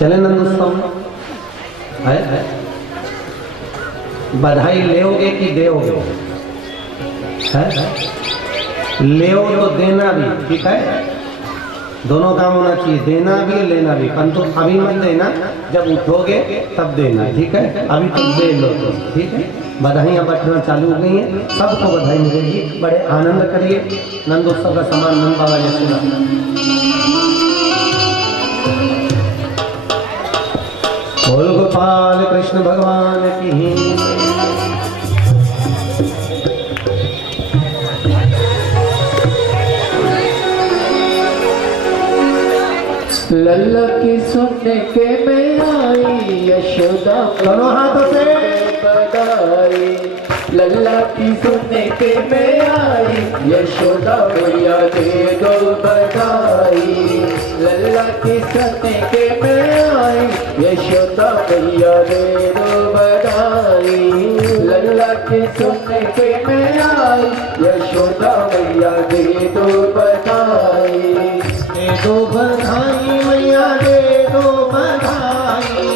चले नंदोत्सव है? बधाई लेओगे कि देओगे? है? लेओ तो देना भी, ठीक है, दोनों काम होना चाहिए, देना भी लेना भी, परंतु अभी मत देना, जब उठोगे तब देना, ठीक है? अभी तो दे लो तो, ठीक है? बधाइयाँ बटना चालू हो गई हैं, सबको बधाई मिलेगी, बड़े आनंद करिए। नंदोत्सव का सामान नंद बाबा यशोदा। बोल गोपाल कृष्ण भगवान की। लल्ला की सुनने के में आई यशोदा दोनों हाथों से बधाई। लल्ला की सुनने के में आई यशोदा मैया दे दो बधाई। लल्ला की सुनने के में आई यशोदा मैया दे दो बधाई। लल्ला की सुनने के में आई यशोदा मैया दे दो बधाई। दे दो बधाई मैया, दे दो बधाई,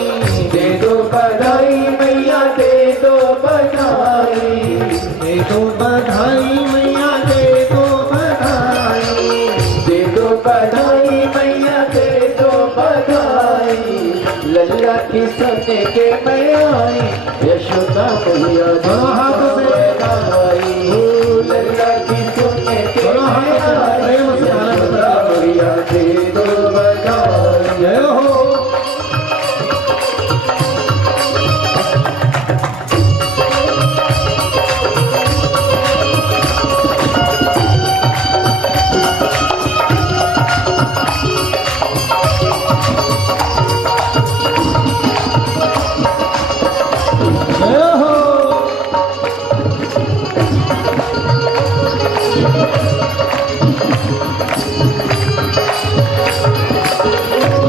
दे दो बधाई मैया दे दो बधाई। दे दो बधाई मैया, दे दो बधाई, दे दो बधाई मैया दे दो बधाई। लल्ला की सने के मैं आई यशोदा मैया दोनों हाथों से बधाई। लल्ला की सुनने के दोनों हाथों से प्रेम से आनंद करो। मैया दे दो बधाई। जय हो।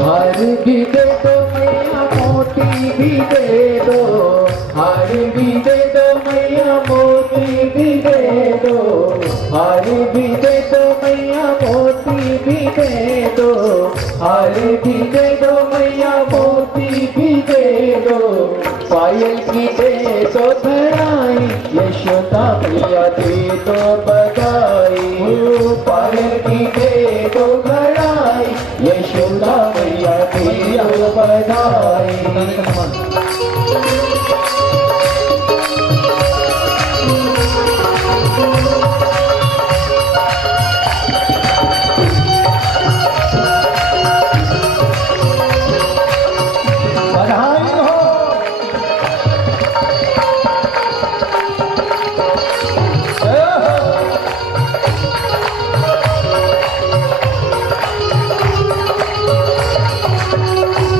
हार भी दे दो मैया मोती भी दे दो। हार भी दे दो मैया मोती भी दे दो। हार भी दे दो मैया मोती भी दे दो। हार भी दे दो मैया मोती भी दे दो। पायल की दे दो धराई यशोदा मैया दे दो बधाई। पायल की दे दो धराई यशोदा मैया दे दो बधाई। बधाई हो।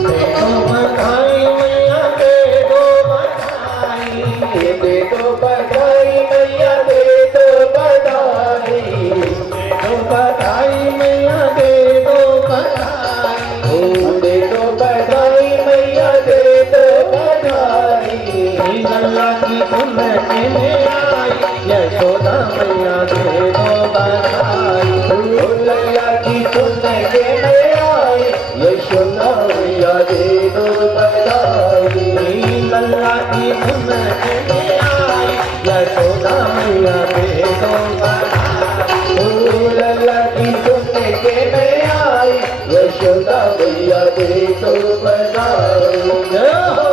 दे दो बधाई मैया दे दो बधाई। दो बधाई मैया, दे दो बधाई, दे दो बधाई मैया दे दो बधाई। लल्ला की सुनने के में आई यशोदा मैया, दे दो बधाई। लल्ला की सुनने के में आई यशोदा मैया दे दो बधाई। लल्ला की सुनने के में आई यशोदा मैया, दे दो बधाई। लल्ला की सुनने के में आई यशोदा मैया दे दो बधाई। जय हो।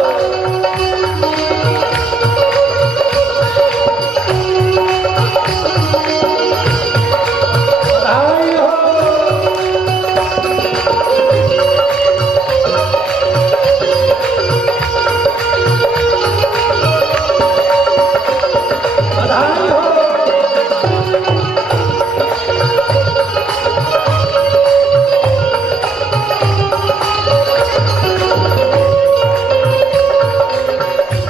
बधाई हो। बधाई हो।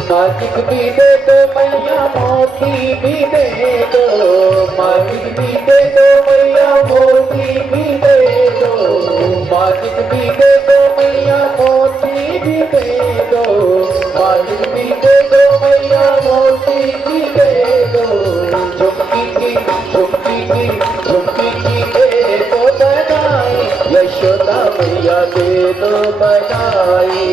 मालिक भी दे दो मैया मोती भी दे दो। मालिक भी दे दो मैया मोती भी दे दो। मालिक भी दे दो मैया मोती भी दे दो। मालिक भी दे दो मैया मोती भी दे दो। झुमकी की झुमकी की झुमकी की दे दो बधाई यशोदा मैया दे दो बधाई,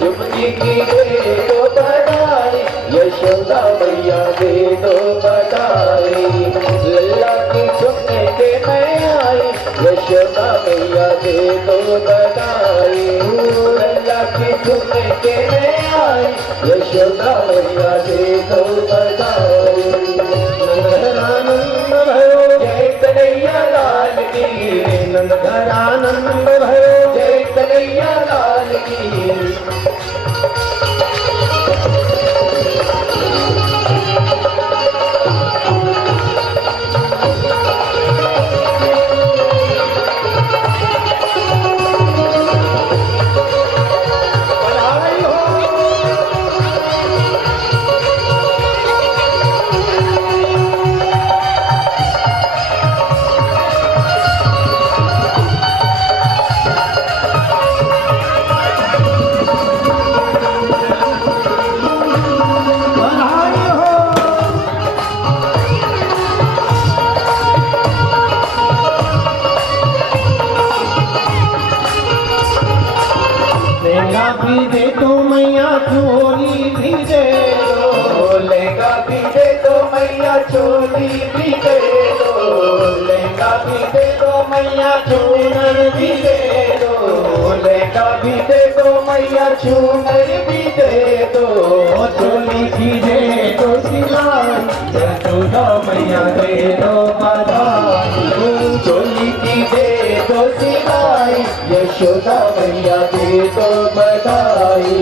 झुमकी की दे दो बधाई, यशोदा मैया दे दो बधाई। लल्ला की सुनने के मैं आई, यशोदा मैया दे दो बधाई। लल्ला की सुनने के मैं आई, यशोदा मैया दे दो बधाई। नंदघरानंद भयो जय कन्हैया लाल की, नंदघरानंद भयो जय कन्हैया लाल की। बधाई हो। बधाई हो। लेगा भी दे दो मैया चोरी भी दे दो। लेगा भी दे दो मैया चोली भी दे दो। लेगा भी दे दो मैया चूनर भी दे दो। लेगा भी दे दो मैया चूनर भी दे दो। चोली भी दे दो सिलाई, यशोदा मैया दे दो बधाई। चोली की दे दो सिलाई, यशोदा मैया दे दो बधाई।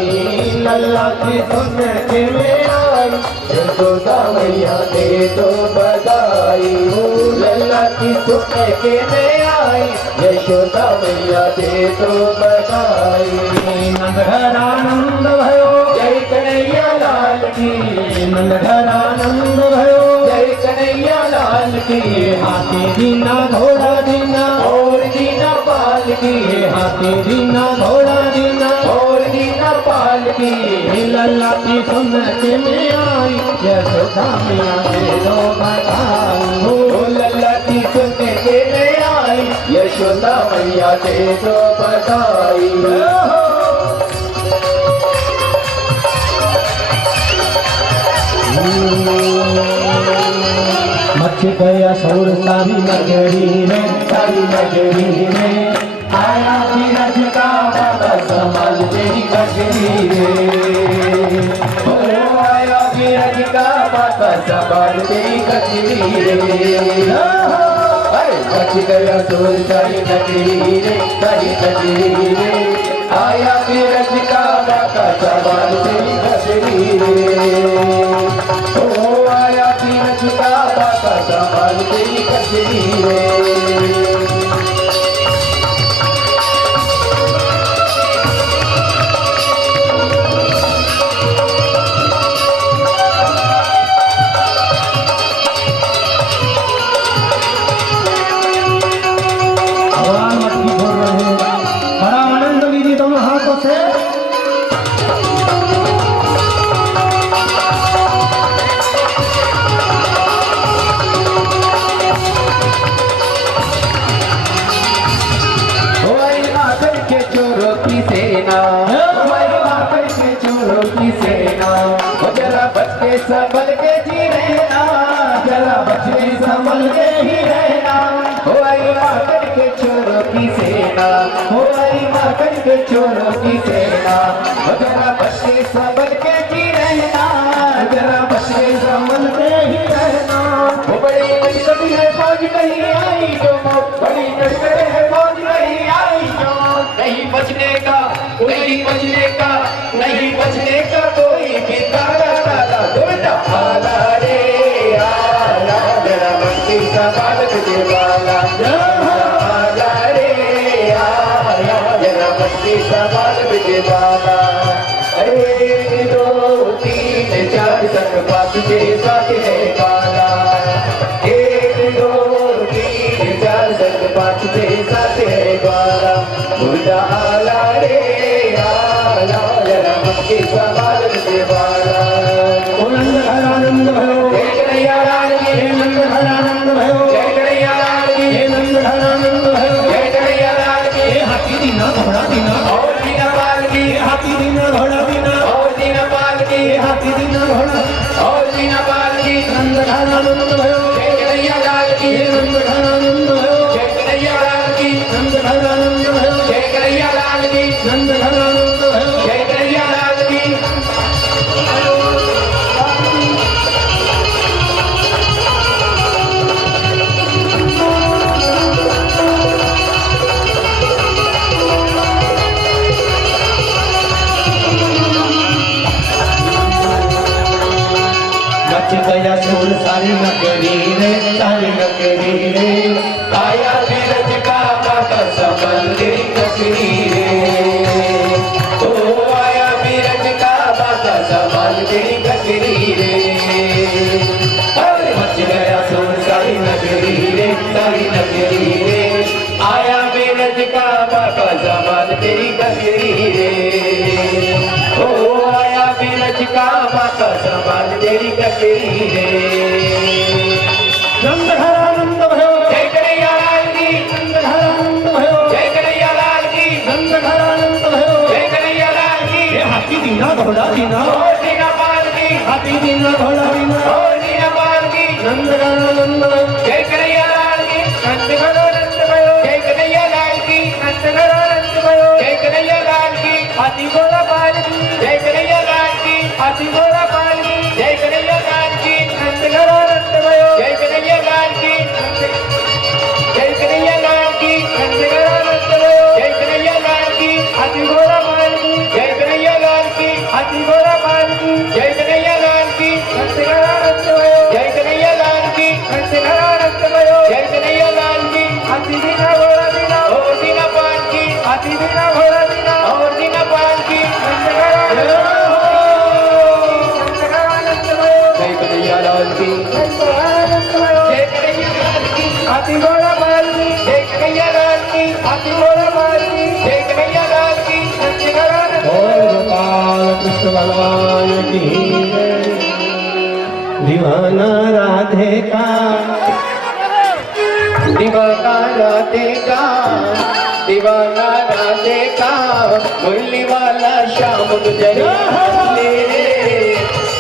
लल्ला की सुन के में आई, यशोदा मैया दे दो बधाई। लल्ला की सुन के मैं आई, यशोदा मैया दे दो बधाई। नंदघरानंद भयो जय कन्हैया लाल की, नंदघरानंद भयो जय कन्हैया लाल की। हाथी दीना घोड़ा दीना और दीना पाल की, हाथी दीना घोड़ा दीना और दीना पाल की। लल्ला की सुन के में आई, यशोदा मैया दे दो बधाई। ओ लल्ला की सुन के मैं आई, यशोदा मैया दे दो बधाई। मच गया शोर सारी नगरी में, सारी नगरी में आया धीरज का बाबा संभाल तेरी कचरी रे। ओ आया गिरज का माता संभाल तेरी कचरी रे। अरे बच गया शोर सारी नगरी रे, सारी नगरी रे। आया गिरज का माता संभाल तेरी कचरी रे। ओ आया गिरज का माता संभाल तेरी कचरी रे। भगवान मटकी फोड़ रहे हैं, बड़ा आनंद लीजिए दोनों हाथों से। के चोरों की सेना, आकर के चोरों की सेना। ओ जरा बच के संभल के जी रहना, जरा बच के संभल के ही रहना। हो आई आकर के चोरों की सेना, हो आई आकर के चोरों की सेना। ओ जरा बच के संभल के जी रहना, जरा बच के संभल के ही रहना। वो बड़ी नटखटी है फौज नहीं आई जो, बड़ी नटखटी है फौज नहीं आई जो। नहीं बचने का, नहीं बचने का, नहीं बचने का कोई भी तारा तारा। बेटा आला रे आला, जरा मस्ती संभाल के वाला। आला रे आला, जरा मस्ती संभाल के वाला। अरे 1 2 3 4 तक बात के साथ है काला। 1 2 3 4 तक बात के साथ है काला। मुर्दा आला रे आला, जरा मस्ती संभाल के वाला। नंदघरानंद भयो, जय कन्हैया लाल की, नंदघरानंद भयो, जय कन्हैया लाल की, नंदघरानंद भयो। जय कन्हैया लाल की। हाथी दीना घोड़ा दीना और दीना पालकी हाथी दीना घोड़ा दीना और दीना पालकी हाथी दीना घोड़ा और दीना पालकी नंद घरानंद भयो जय कन्हैया लाल की नंद घरानंद भयो जय कन्हैया लाल की नंद घरानंद भयो जय कन्हैया लाल की नंद घरानंद भयो जय कन्हैया लाल की मच गया शोर सारी नगरी रे सारी नगरी रे आया बीरज का बाबा संबंधी ककरी रे ओ आया बीरज का बाबा संबंधी ककरी रे अरे मच गया शोर सारी नगरी रे सारी नगरी रे आया बीरज का बाबा संबंधी ककरी रे ओ आया बीरज का बाबा संबंधी ककरी रे नंद घरानंद भयो जय कन्हैया लाल की नंद घरानंद भयो जय कन्हैया लाल की नंद घरानंद भयो जय कन्हैया लाल की हाथी दीना घोड़ा दीना और दीना पालकी हाथी दीना घोड़ा दीना और दीना पालकी नंद घरानंद भयो जय कन्हैया लाल की नंद घरो नंद भयो जय कन्हैया लाल की नंद घरो नंद भयो जय कन्हैया लाल की हाथी घोड़ा पालकी जय कन्हैया लाल की हाथी घोड़ा पालकी जय कन्हैया लाल की नंद घरो नंद भयो जय कन्हैया लाल की जय कन्हैया लाल की नंद घरो नंद भयो जय कन्हैया लाल की हाथी घोड़ा पालकी जय कन्हैया लाल की हाथी घोड़ा पालकी जय कन्हैया लाल की नंद घरो नंद भयो जय कन्हैया लाल की नंद घरो नंद भयो जय कन्हैया लाल की हाथी दीना घोड़ा दीना और दीना पालकी हाथी दीना घोड़ा दीना और दीना पालकी नंद घरो नंद भयो जय कन्हैया लाल की जय कन्हैया लाल की हाथी घोड़ा पालकी जय कन्हैया लाल की हाथी घोड़ा पालकी जय कन्हैया लाल की नंद घरो नंद और गोपाल कृष्ण भगवान की जय। दीवाना राधे का दीवाना राधे का दीवाना राधे का मुरली वाला श्याम गुजरिया नचले रे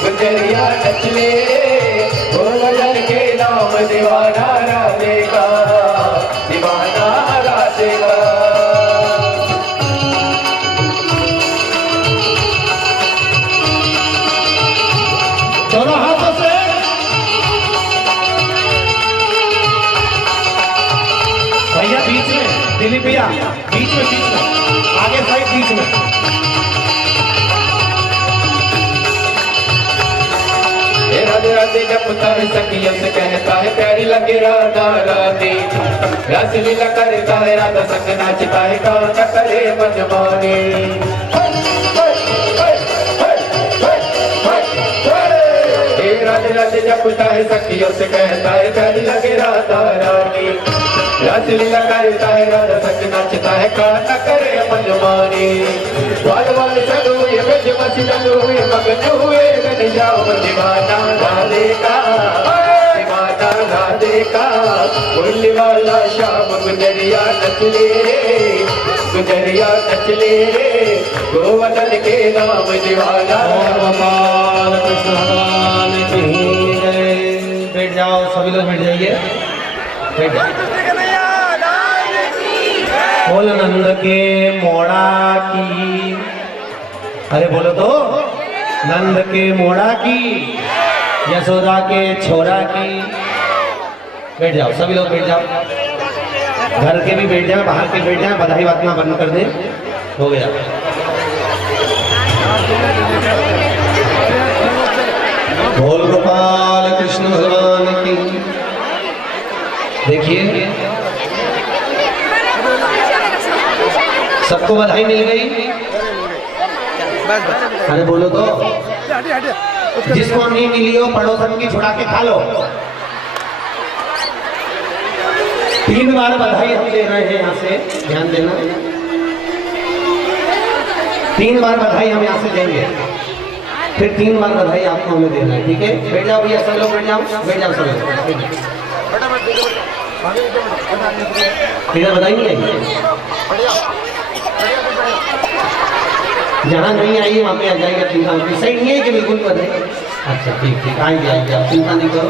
गुजरिया नचले रे ओ भजन के नाम दीवाना राधे का दीवाना राधे का दोनों हाथों से भैया बीच में दिलीप भैया बीच में आगे साइड बीच में हे राधे राधे जपता है सखियों से कहता है प्यारी लगे राधा राधे रस लीला करता है राधा संग नाचता है कौन न करे मनमाने हे राधे राधे जपता है सखियों से कहता है प्यारी लगे राधा रानी रस लीला करता है राधा संग नाचता है कौन न करे मनमाने वाल वाल सगो ये गज मस्त हुए मगन हुए गन जाओ दीवाना राधे का दीवाना राधे का मुरली वाला श्याम गुजरिया नचले रे गुजरिया नचले रे गोवर्धन के नाम दीवाना और गोपाल कृष्ण भगवान की जय। बैठ जाओ सभी लोग बैठ जाइए बैठ जाओ बोल नंद के मोड़ा की अरे बोलो तो नंद के मोड़ा की यशोदा के छोरा की बैठ जाओ सभी लोग बैठ जाओ घर के भी बैठ जाए बाहर के बैठ जाए बधाई बातना बंद कर दे हो गया बोल गोपाल कृष्ण भगवान की देखिए सबको बधाई मिल गई अरे बोलो तो जिसको नहीं मिली हो पड़ोसन की छुड़ा के खा लो 3 बार बधाई हम दे रहे हैं यहाँ से ध्यान देना 3 बार बधाई हम यहाँ से देंगे फिर 3 बार बधाई आपको हमें देना है ठीक है बैठ जाओ भैया सब लोग बैठ जाओ सब लोग इधर बधाई नहीं आई जहाँ नहीं आई वहाँ पे आ जाएगा, चिंता नहीं। सही नहीं है कि बिल्कुल बदले? अच्छा ठीक ठीक, आएंगे आएंगे, आप चिंता नहीं करो।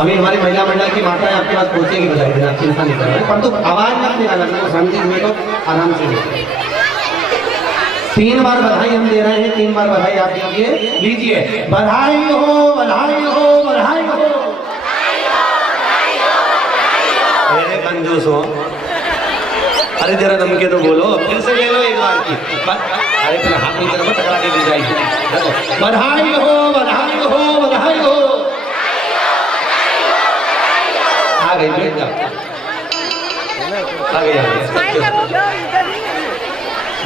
अभी हमारी महिला मंडल की माताएं आपके पास पहुंचेगी बधाई देना, आप चिंता नहीं करो। परंतु आवाज मत निकालना, तो शांति हुए तो आराम से लीजिए। 3 बार बधाई हम दे रहे हैं, 3 बार बधाई आप दीजिए, लीजिए। बधाई हो, बधाई हो, बधाई हो। मेरे कंजूस हो, अरे जरा दम के तो बोलो, फिर से ले लो एक बार की। अरे फिर हाथ में जरा टकरा के दी जाएगी। बधाई हो, बधाई हो, बधाई हो। आ गई, बैठ जाओ। आ गई।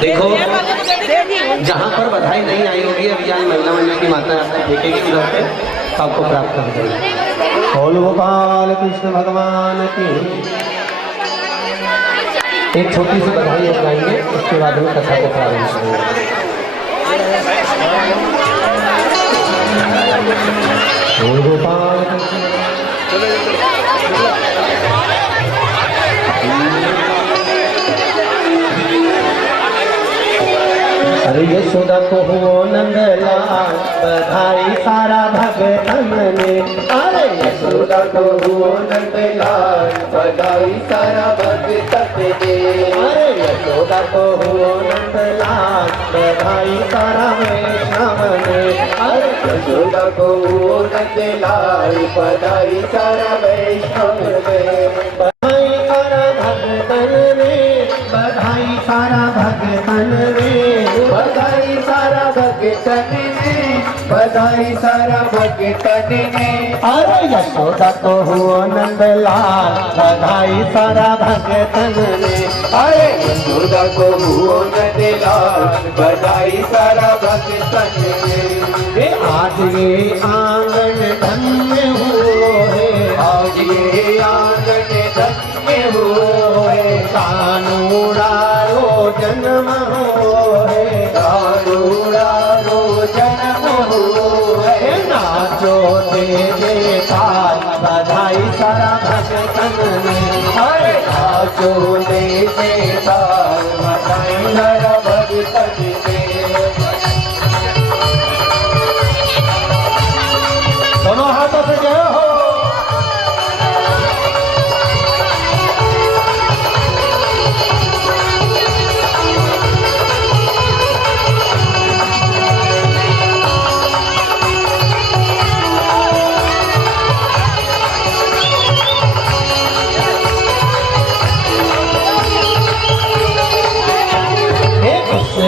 देखो, जहाँ पर बधाई नहीं आई होगी, अभी आज महिला मंडल की माता आपको फेंकेगी उधर पे, आपको प्राप्त कर देगी। बोल गोपाल कृष्ण भगवान की। एक छोटी सी बधाई हम गाएंगे, उसके बाद हम कथा को प्रारंभ करेंगे। बोल गोपाल अरे यशोदा को हो नंदलाल, बधाई सारा भगतन ने। अरे यशोदा को हो नंदलाल, बधाई सारा भगतन ने। अरे यशोदा को हो नंदलाल, बधाई सारा वैष्णव ने। अरे यशोदा को हो नंदलाल, बधाई सारा वैष्णव ने। बधाई सारा भगतन ने, बधाई सारा भगतन ने, बधाई सारा भगतन ने, बधाई सारा भगतन ने। अरे यशोदा को हुआ नंदलाल, बधाई सारा भगतन ने। अरे यशोदा को हुआ नंदलाल, बधाई सारा भगतन ने। आज ये आंगन धन्य हुए, आज ये आंगन धन्य हुए। कानूड़ा रो जन्म हुए, कानूड़ा रो जन्म हुए। नाचो दे ताल, बधाई सारा भगतन ने। अरे नाचो दे ताल, बधाई सारा भगतन ने। दोनों हाथों से जय हो।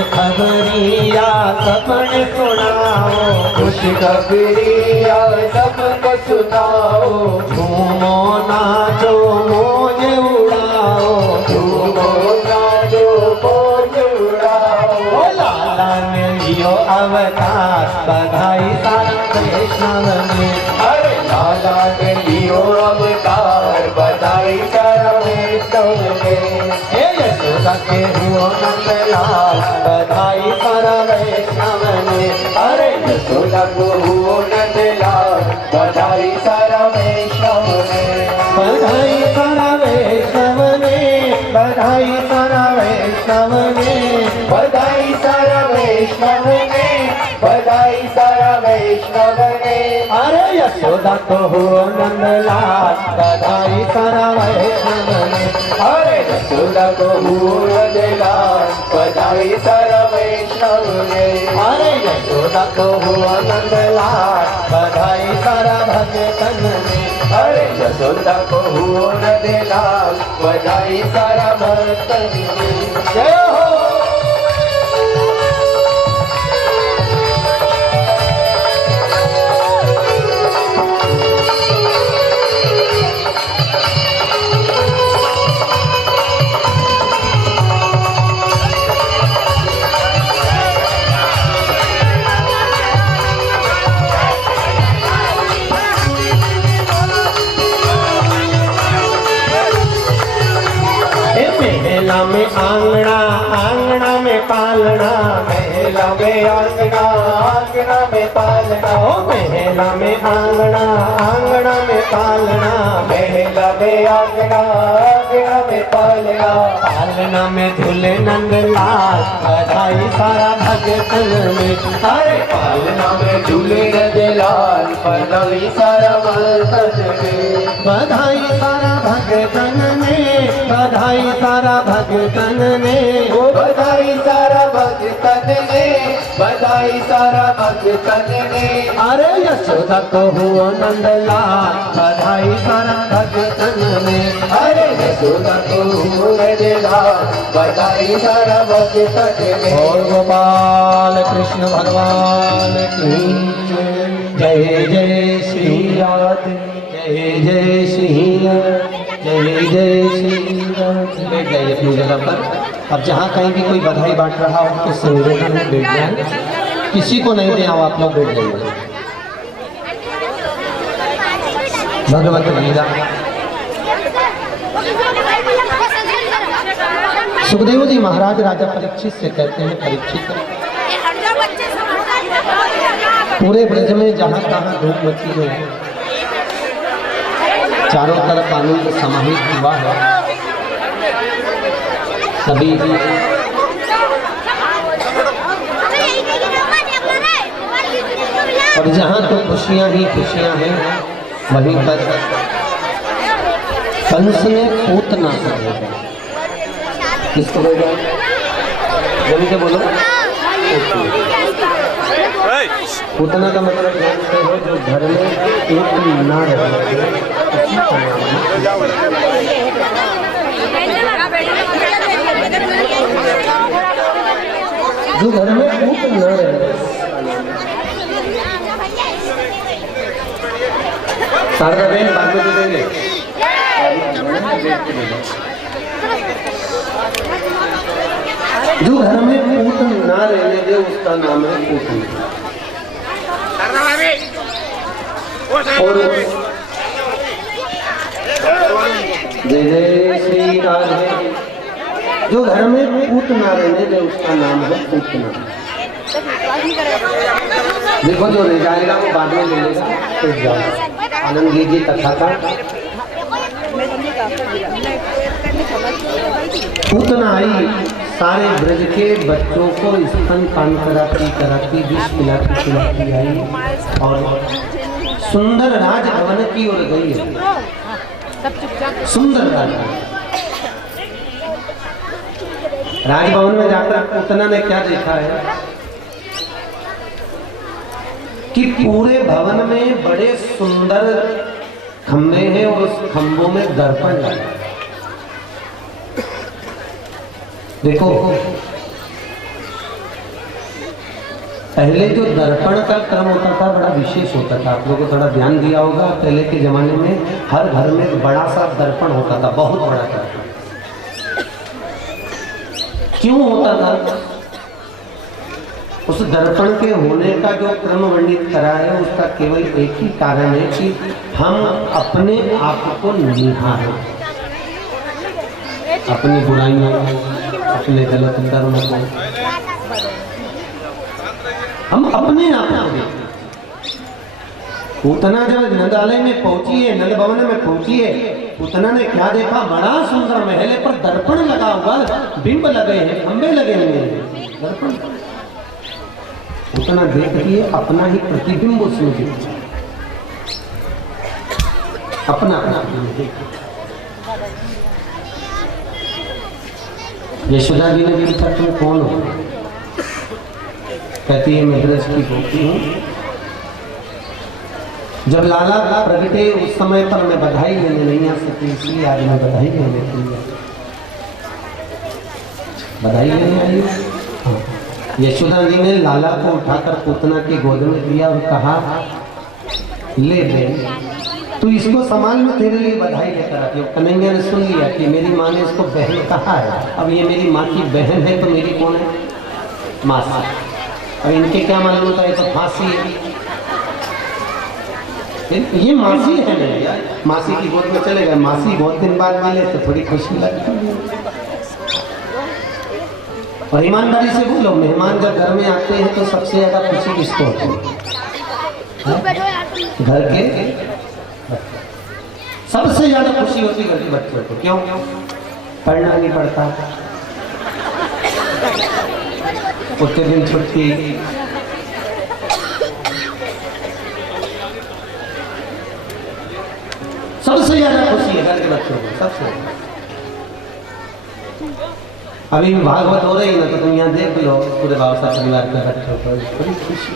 खबरिया सबने सुनाओ, खुश खबरिया सबको सुनाओ। झूमो नाचो मौज उड़ाओ, झूमो नाचो मौज उड़ाओ। लाला ने लियो अवतार, बधाई सारा वैष्णव ने। अरे लाला ने लियो अवतार, बधाई सारा वैष्णव ने। यशोदा के हुआ नंदलाल, बधाई सारा वैष्णव ने। अरे यशोदा को हुआ नंदलाल, बधाई सारा वैष्णव ने। बधाई सारा वैष्णव ने, बधाई सारा वैष्णव ने, बधाई सारा वैष्णव ने, बधाई सारा वैष्णव ने। अरे यशोदा को हुआ नंदलाल, बधाई सारा वैष्णव ने। अरे यशोदा को हुआ नंदलाल, बधाई सारा वैष्णव ने। अरे यशोदा को हुआ नंदलाल, बधाई सारा भगतन ने। अरे यशोदा को हुआ नंदलाल, बधाई सारा भगतन ने। जय हो। महिला में आंगना, आंगना में पालना। महिला में आंगना, आंगना में पालना। ओ महिला में आंगना, आंगना में पालना। महिला में आंगना, आंगना में पालना। पालया, पालना में झूले नंदलाल, बधाई सारा भगतन में। अरे पालना में झूले नंदलाल, बधाई सारा भगतन में, बधाई सारा भगतन ने, बधाई सारा भगतन ने, ओ बधाई सारा भगतन ने, बधाई सारा भगतन ने। अरे यशोदा को हुआ नंदलाल, बधाई सारा भगतन ने। अरे यशोदा को नंदलाल, बधाई सारा भगतन ने। और गोपाल कृष्ण भगवान की जय जय श्री राधे, जय जय श्री राधे, जय जय श्री राधे। बैठ जाइए अपनी जगह पर। अब जहाँ कहीं भी कोई बधाई बांट रहा हो तो संवेदन में बैठ जाए, किसी को नहीं दे आओ, आप लोग बैठ जाइए। भगवत लीला। सुखदेव जी महाराज राजा परीक्षित से कहते हैं, परीक्षित पूरे ब्रज में जहाँ तहाँ धूप मची है, चारों तरफ आनंद समाहित हुआ है। सभी और जहाँ तो खुशियाँ ही खुशियाँ हैं, वहीं पर कंस ने पूतना कर दिया। किसको बोला? जल्दी से बोलो। पूतना का मतलब जानते हो, जो घर में एक ना रहे। जो घर में पूत न रहे। शारदा बहन बाद में देंगे। जो घर में पूत ना रहने दे उसका नाम है पूतना। और जय जय श्री राधे। जो घर में पूत ना रहने दे उसका नाम है पूतना। देखो जो ले जाएगा वो बाद में ले लेगा। तो जाओ आनंद लीजिए कथा का। पूतना आई, सारे ब्रज के बच्चों को स्तन पान कराती विष पिलाती आई और सुंदर राजभवन की ओर गई है। सुंदर राजभवन में जाकर पूतना ने क्या देखा है कि पूरे भवन में बड़े सुंदर खंभे हैं और उस खंभों में दर्पण लगा। देखो पहले जो दर्पण का क्रम होता था बड़ा विशेष होता था। आप लोगों को थोड़ा ध्यान दिया होगा, पहले के जमाने में हर घर में एक बड़ा सा दर्पण होता था, बहुत बड़ा दर्पण। क्यों होता था? उस दर्पण के होने का जो क्रम वर्णित करा है उसका केवल एक ही कारण है कि हम अपने आप को निहारें, अपनी बुराइयों को, अपने गलत कर्म को हम अपने आप को देखें। पूतना जब नंदालय में पहुंची है, नंद भवन में पहुंची है, पूतना ने क्या देखा? बड़ा सुंदर महल है पर दर्पण लगा हुआ, बिंब लगे हैं, खंबे लगे हुए हैं, दर्पण। पूतना देखती है अपना ही प्रतिबिंब उसमें देखती, अपना यशोदा जी ने पूछा तुम कौन हो? कहती है मैं ब्रज की गोपी हूँ। जब लाला प्रगटे उस समय पर मैं बधाई लेने नहीं आ सकी, इसलिए आज मैं बधाई लेने के लिए बधाई लेने आई हूँ। यशोदा जी ने लाला को उठाकर पूतना की गोद में दिया और कहा ले दे, तू इसको संभाल, में तेरे लिए बधाई लेकर आती हूँ। कन्हैया ने सुन लिया कि मेरी माँ ने इसको बहन कहा है, अब ये मेरी माँ की बहन है तो मेरी कौन है? मासी। अब इनके क्या मालूम होता है? तो फांसी है, ये मासी है नहीं यार। मासी की गोद में चले गए, मासी बहुत दिन बाद मिले तो थोड़ी खुशी लगी। और ईमानदारी से बोलो, मेहमान जब घर में आते हैं तो सबसे ज्यादा खुशी किसको होती है? घर के सबसे ज्यादा खुशी होती है घर के बच्चों को। क्यों? पढ़ना नहीं पड़ता, उतने दिन छुट्टी। सबसे ज्यादा खुशी है घर के बच्चों को, सबसे। अभी भागवत हो रही है ना, तो तुम यहाँ देख लो पूरे बाबा परिवार के बच्चों को, बड़ी खुशी।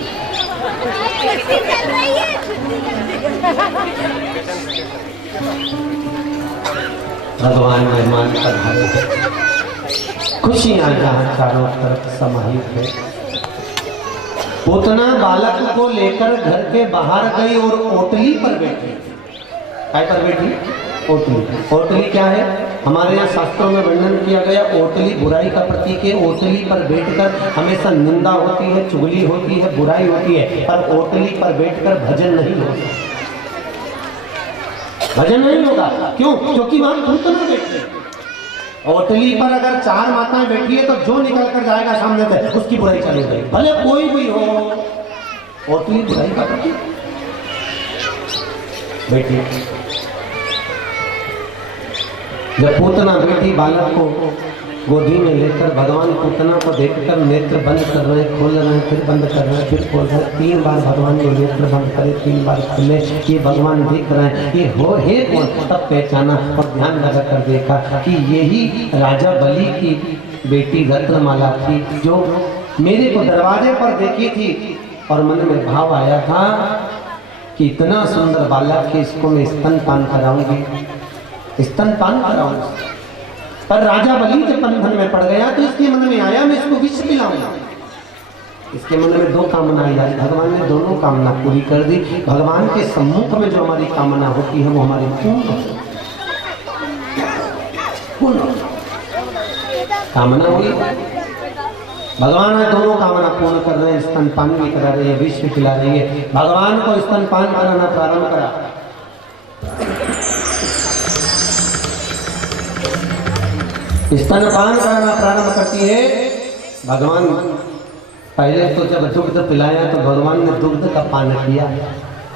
भगवान मेहमान पधारे, खुशियां जहाँ चारों तरफ समाहित है। पूतना बालक को लेकर घर के बाहर गई और ओटली पर बैठी। काय पर बैठी? ओटली। ओटली क्या है? हमारे यहाँ शास्त्रों में वर्णन किया गया, ओटली बुराई का प्रतीक है। ओटली पर बैठकर हमेशा निंदा होती है, चुगली होती है, बुराई होती है, पर ओटली पर बैठकर भजन नहीं होता, भजन नहीं होगा। क्यों? क्योंकि वहां पूतना बैठे। ओटली पर अगर 4 माताएं बैठी है तो जो निकल कर जाएगा सामने से उसकी बुराई चालू करेगी, भले कोई भी हो। ओटली बुराई का प्रतीक बैठी। जब पूतना बैठी, बालक को गोदी में लेकर भगवान पूतना को देखकर नेत्र बंद कर रहे, खोल रहे, फिर बंद कर रहे, फिर खोल रहे। 3 बार भगवान ने नेत्र बंद करे, 3 बार खुले। ये भगवान देख रहे हैं, ये हो हे कौन? तब पहचाना और ध्यान लगा कर देखा कि यही राजा बलि की बेटी रत्नमाला थी, जो मेरे को दरवाजे पर देखी थी और मन में भाव आया था कि इतना सुंदर बालक है, इसको मैं स्तनपान कराऊंगी, स्तनपान कराऊंगी। पर राजा बलि जब बंधन में पड़ गया तो इसके मन में आया मैं इसको विष पिलाऊंगा। इसके मन में 2 कामना आई। भगवान ने दोनों कामना पूरी कर दी। भगवान के सम्मुख में जो हमारी कामना होती है वो हमारी पूर्ण कामना हुई। भगवान ने दोनों कामना पूर्ण कर रहे हैं, स्तनपान भी करा रही है, विष भी खिला रही है। भगवान को स्तनपान कराना प्रारंभ करा। स्तनपान कराना प्रारंभ करती है। भगवान पहले तो जब दुग्ध पिलाया तो भगवान ने दुग्ध का पान किया,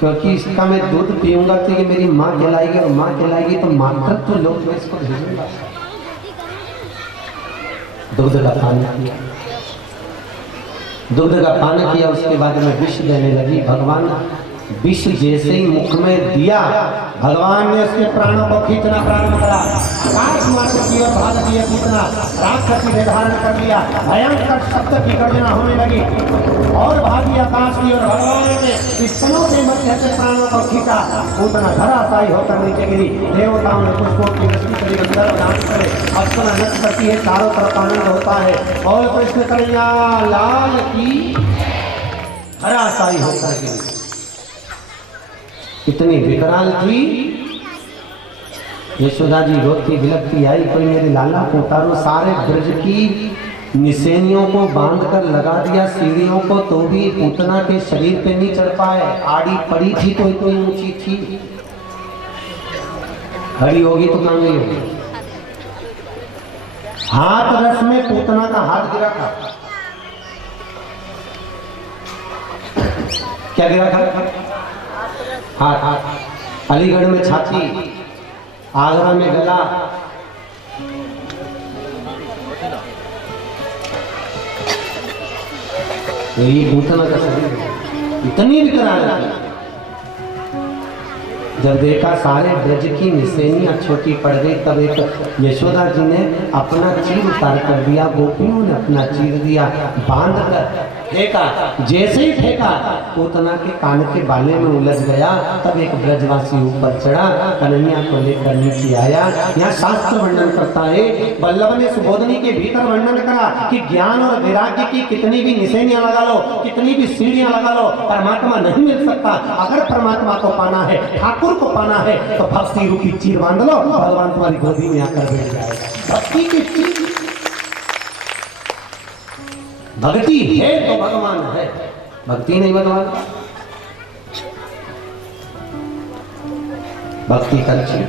क्योंकि इसका मैं दूध पीऊंगा तो ये मेरी माँ खिलाएगी और माँ खिलाएगी तो मातृत्व तो लोग मैं इसको भेजूंगा। दुग्ध का पान किया, दुग्ध का पान किया। उसके बाद में विष देने लगी। भगवान विष जैसे ही मुख में दिया, भगवान ने उसके प्राणों को खींचना प्रारंभ करा। आकाश मार्ग की ओर भाग दिया, पूतना राक्षस ने धारण कर लिया। भयंकर शब्द की गर्जना होने लगी और भागी आकाश की ओर। भगवान ने स्तनों के मध्य से प्राणों को खींचा। पूतना धराशायी होकर नीचे गिरी। देवताओं ने पुष्पों की वृष्टि करी, गंधर्व नाच करे, अप्सरा नृत्य करती है, चारों तरफ आनंद होता है। और कृष्ण कन्हैया लाल की धराशायी होकर गिरी। इतनी विकराल थी। यशोदा जी रोती बिलखती आई, कोई मेरे लाला को उतारो। सारे ब्रज की निशानियों को बांधकर लगा दिया सीढ़ियों को, तो भी पूतना के शरीर पे नहीं चढ़ पाए। आड़ी पड़ी थी तो इतनी ऊंची थी, खड़ी होगी तो कहां गई होगी। हाथ रस में पूतना का हाथ गिरा था। क्या गिरा था? हाथ। अलीगढ़ में छाती, आगरा में गला। ये पूतना का शरीर इतनी विकराल है। जब देखा सारे ब्रज की निशानियां छोटी पड़ गई, तब एक यशोदा जी ने अपना चीर उतार कर दिया, गोपियों ने अपना चीर दिया, बांध कर फेंका। जैसे ही फेंका पूतना के कान के बाले में उलझ गया। तब एक ब्रजवासी ऊपर चढ़ा, कन्हैया को लेकर नीचे आया। यहाँ शास्त्र वर्णन करता है, वल्लभ ने सुबोधनी के भीतर वर्णन करा कि ज्ञान और वैराग्य की कितनी भी निशानियां लगा लो, कितनी भी सीढ़ियां लगा लो, परमात्मा नहीं मिल सकता। अगर परमात्मा को पाना है, ठाकुर को पाना है, तो भक्ति रूपी चीर बांध लो, भगवान तुम्हारी गोदी में आकर बैठ जाएगा। भक्ति की चीर, भक्ति है तो भगवान है, भक्ति नहीं भगवान। भक्ति का चीज।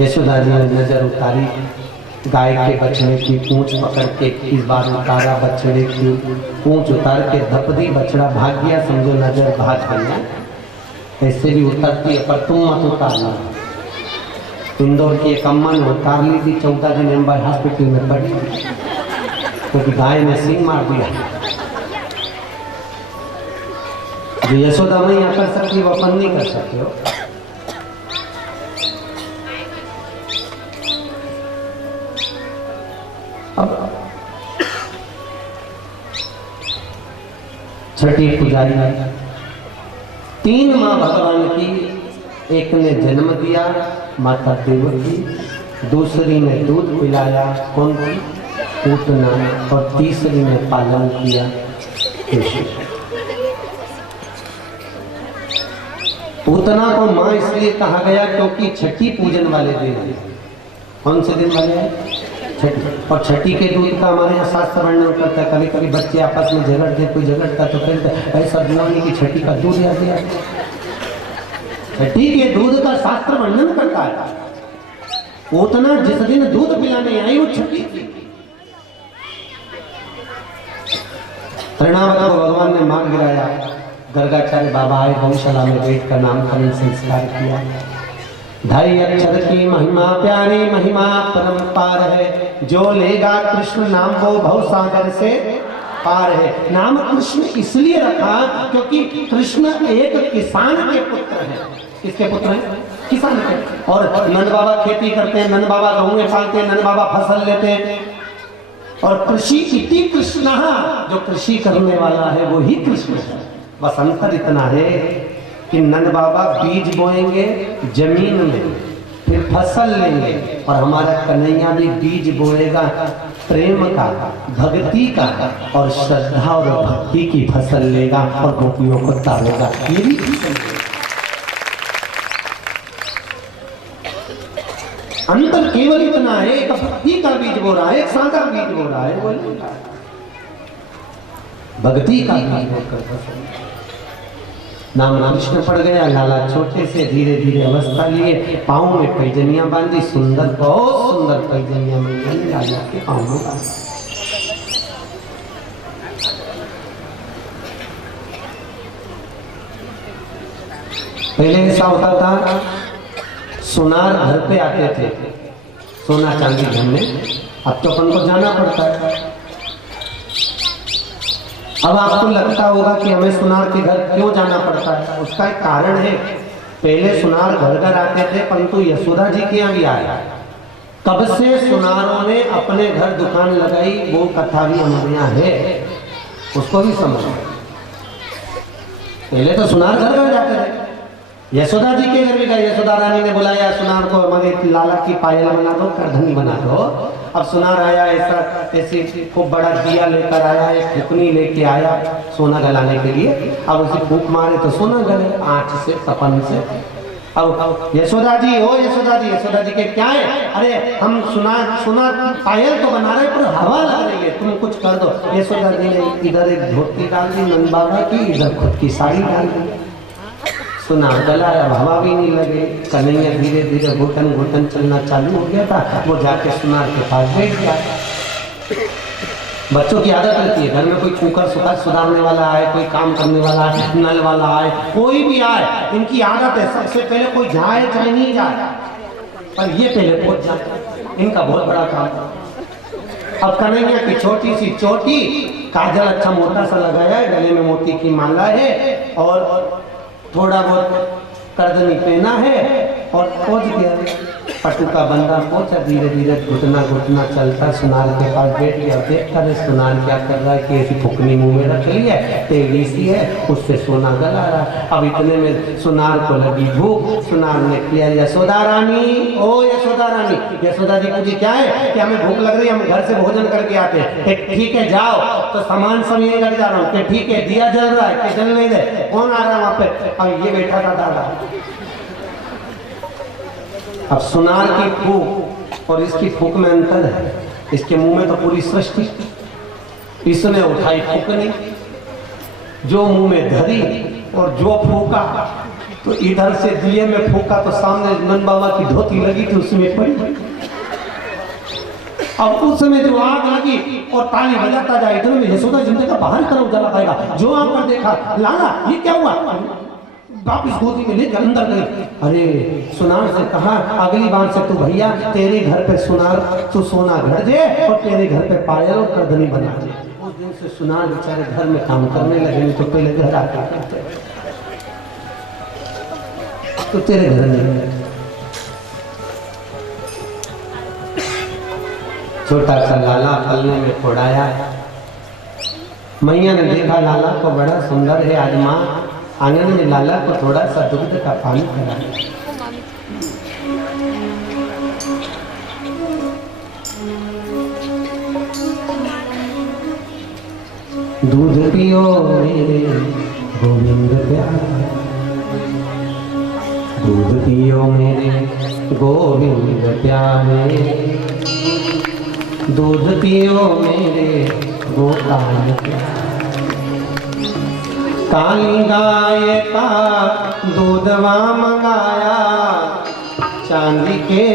यशोदा जी ने नजर उतारी, गाय के बछड़े की पूंछ पकड़ के इस बार उतारा, बछड़े की पूंछ उतार के धपदी बछड़ा भाग गया, समझो नजर भाग गया। ऐसे भी उतरती है, पर तुम मत उतारना। इंदौर की एक अम्मा ने उतार ली थी, 14 दिन एम्बाई हॉस्पिटल में पड़ी क्योंकि गाय ने सींग मार दिया। जो यशोदा मैया कर सकती वो अपन नहीं कर सकते हो। अब छठी पुजारी 3 माँ भगवान की, एक ने जन्म दिया माता देवकी, दूसरी ने दूध पिलाया कौन थी पूतना, और तीसरी ने पालन किया कृष्ण। पूतना को माँ इसलिए कहा गया क्योंकि छठी पूजन वाले दिन है। कौन से दिन वाले हैं? छठी। और छठी के दूध का हमारे यहाँ शास्त्र वर्णन करता है। कभी कभी बच्चे आपस में झगड़ते, कोई झगड़ता तो फिर ऐसा जुआनी की छठी का दूध याद दिया। छठी के दूध का शास्त्र वर्णन करता है। पूतना जिस दिन दूध पिलाने आई वो छठी थी। तृणावत को भगवान ने मार गिराया। गर्गाचार्य बाबा आए, गौशाला में बैठ कर नामकरण संस्कार किया। 2.5 अक्षर की महिमा प्यारी, महिमा परम्पार है। जो लेगा कृष्ण नाम वो भवसागर से पार है। नाम कृष्ण इसलिए रखा क्योंकि कृष्ण एक किसान के पुत्र हैं। किसके पुत्र हैं? किसान के। और नंद बाबा खेती करते हैं, नंद बाबा गौएं पालते हैं, नंद बाबा फसल लेते हैं। और कृषि इति कृष्ण, जो कृषि करने वाला है वो ही कृष्ण है। बस अंतर इतना है कि नंद बाबा बीज बोएंगे जमीन में, फिर फसल लेंगे, और हमारा कन्हैया भी बीज बोएगा प्रेम का, भक्ति का, और श्रद्धा और भक्ति की फसल लेगा और गोपियों को तारेगा। ये भी अंतर केवल इतना है, एक भक्ति का बीज बो रहा है, एक सादा बीज बो रहा है, भक्ति का बीज बोकर नाम कृष्ण पड़ गया। लाला छोटे से धीरे धीरे अवस्था लिए, पाँव में पैजनियां बांधी, सुंदर, बहुत सुंदर पैजनियां में लाला के पाँव में बांधी। पहले ऐसा होता था, सुनार घर पे आते थे सोना चांदी ढूंढने। अब तो अपन को जाना पड़ता है। अब आपको लगता होगा कि हमें सुनार के घर क्यों जाना पड़ता है? उसका एक कारण है। पहले सुनार घर घर आते थे, परंतु यशोदा जी के यहाँ भी आया। कब से सुनारों ने अपने घर दुकान लगाई, वो कथा भी हमारे यहाँ है, उसको भी समझो। पहले तो सुनार घर घर जाते थे, यशोदा जी के घर भी गए। यशोदा रानी ने बुलाया सुनार को, मगर लाला की पायल बना दो, करधनी बना दो। अब सुनार आया, ऐसी खूब बड़ा दिया लेकर आया, एक फूकनी लेके आया सोना गलाने के लिए। अब उसे फूक मारे तो सोना गले आँच से, तपन से। अब यशोदा जी, ओ यशोदा जी के क्या है? अरे हम सुना पायल तो बना रहे, पर हवा लग रही है, तुम कुछ कर दो। यशोदा जी ने इधर एक धोती डाल दी नंद बाबा की, इधर खुद की साड़ी डाल दी। सुना गला, अब हवा भी नहीं लगे। कन्हैया धीरे धीरे घुटन घुटन चलना चालू हो गया था। वो जाके सुनार के पास बैठ गया। बच्चों की आदत रहती है, घर में कोई कुकर सुधारने वाला आए, कोई काम करने वाला आए, नल वाला आए, कोई भी आए, इनकी आदत है सबसे पहले कोई जाए चाहे नहीं जाए, पर ये पहले पहुंच जाते। इनका बहुत बड़ा काम। अब कन्हैया की छोटी सी चोटी, काजल अच्छा मोटा सा लगाया है, गले में मोती की माला है, और थोड़ा बहुत करदनी पहना है, और पहुंच गया। पटुका बंदा पहुंचा, धीरे धीरे घुटना घुटना चलता सुनार के पास बैठ गया। देख कर सुनार क्या कर रहा है कि ऐसी फुकनी मुंह में रख ली है, तेली सी है, उससे सोना गला रहा है। अब इतने में सुनार को लगी भूख। सुनार ने किया, यशोदा रानी, ओ यशोदा रानी। यशोदा जी पूछी, क्या है? कि हमें भूख लग रही है, हम घर से भोजन करके आते हैं। ठीक है जाओ, तो सामान सब यही लग जा रहा हूँ। ठीक है, दिया जल रहा है कि जल नहीं रहे? कौन आ रहा है वहां पे? अब ये बैठा था दादा। अब सुनार की फूक और इसकी फूक में अंतर है। इसके मुंह में तो पूरी सृष्टि, इसने उठाई फूकनी, जो मुंह में धरी और जो फूका, तो इधर से दिए में फूका तो सामने नंद बाबा की धोती लगी थी, उसमें पड़ी। अब उस समय जो आग लगी और ताली बजाता जाए, इधर में यशोदा जी ने कहा बाहर करो, जला पाएगा। जो आकर देखा, लाला ये क्या हुआ? वापिस गोदी में लेकर अंदर गई। अरे सुनार से कहा अगली बार से तू भैया तेरे घर पे सुनार तू सोना घर दे और तेरे घर पे पायल और करधनी बना दे। उस दिन से सुनार बेचारे घर में काम करने लगे, नहीं तो पहले घर आके करते तो तेरे घर नहीं। छोटा सा लाला पलने में फोड़ाया। मैया ने देखा लाला को बड़ा सुंदर है, आज माँ आंगन में लाला को थोड़ा सा दूध का पानी पिलाया। दूध पियो मेरे गोविंद प्यारे, दूध पियो मेरे गोविंद प्यारे, दूध पियो मेरे गोपाल प्यारे। काली गाय का दूधवा मंगाया, चांदी के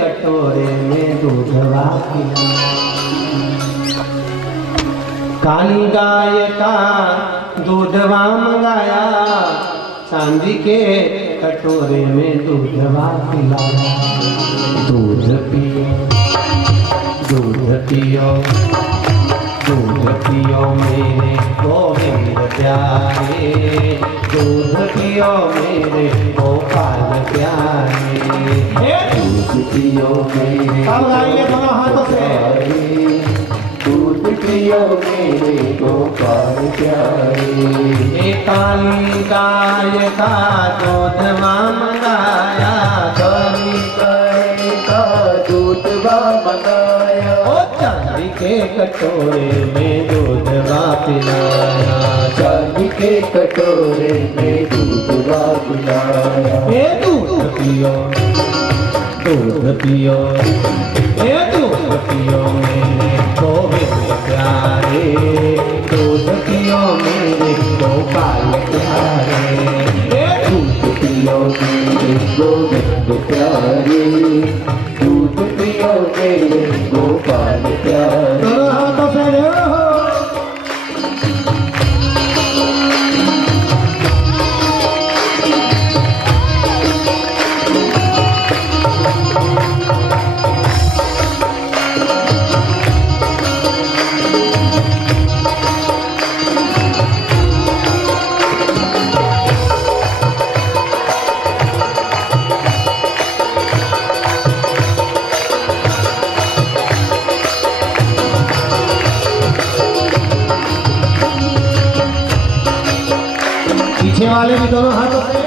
कटोरे में दूधवा पिलाया। काली गाय का दूधवा मंगाया, चांदी के कटोरे में दूधवा पिलाया। दूध पियो दूध पियो दूध पियो मेरे गोविंद प्यारे, दूध पियो मेरे गोपाल प्यारे। दूध पियो मेरे दोनों हाथों से, दूध पियो मेरे गोपाल प्यारे। काली गाय का दूध मंगाया, काली गाय का दूध मंगाया, चांदी के कटोरे में दूधवा पिलाया, चांदी के कटोरे में दूधवा पिलाया। ये दूध पियो दूध पियो, ये दूध पियो मेरे गोविंद प्यारे, दूध पियो मेरे गोपाल प्यारे। ये दूध पियो मेरे गोविंद प्यारे, दूध पियो मेरे गोपाल प्यारे। हाथों से पीछे वाले भी दोनों हाथों से।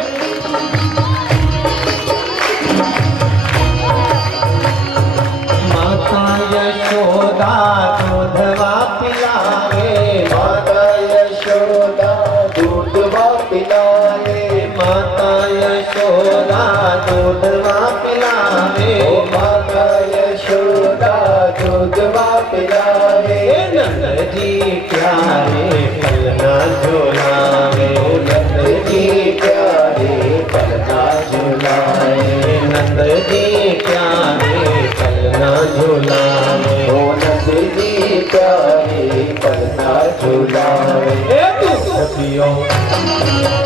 माता यशोदा दूधवा पिलावे, माता यशोदा दूधवा पिलावे, माता यशोदा दूधवा पिलावे, माता यशोदा दूधवा पिलावे। नंद जी प्यारे पलना झोलावे, नंद जी प्यारे पलना झोलावे, नंद जी प्यारे पलना झोलावे, ओ नंद जी प्यारे पलना झोलावे। दूध पियो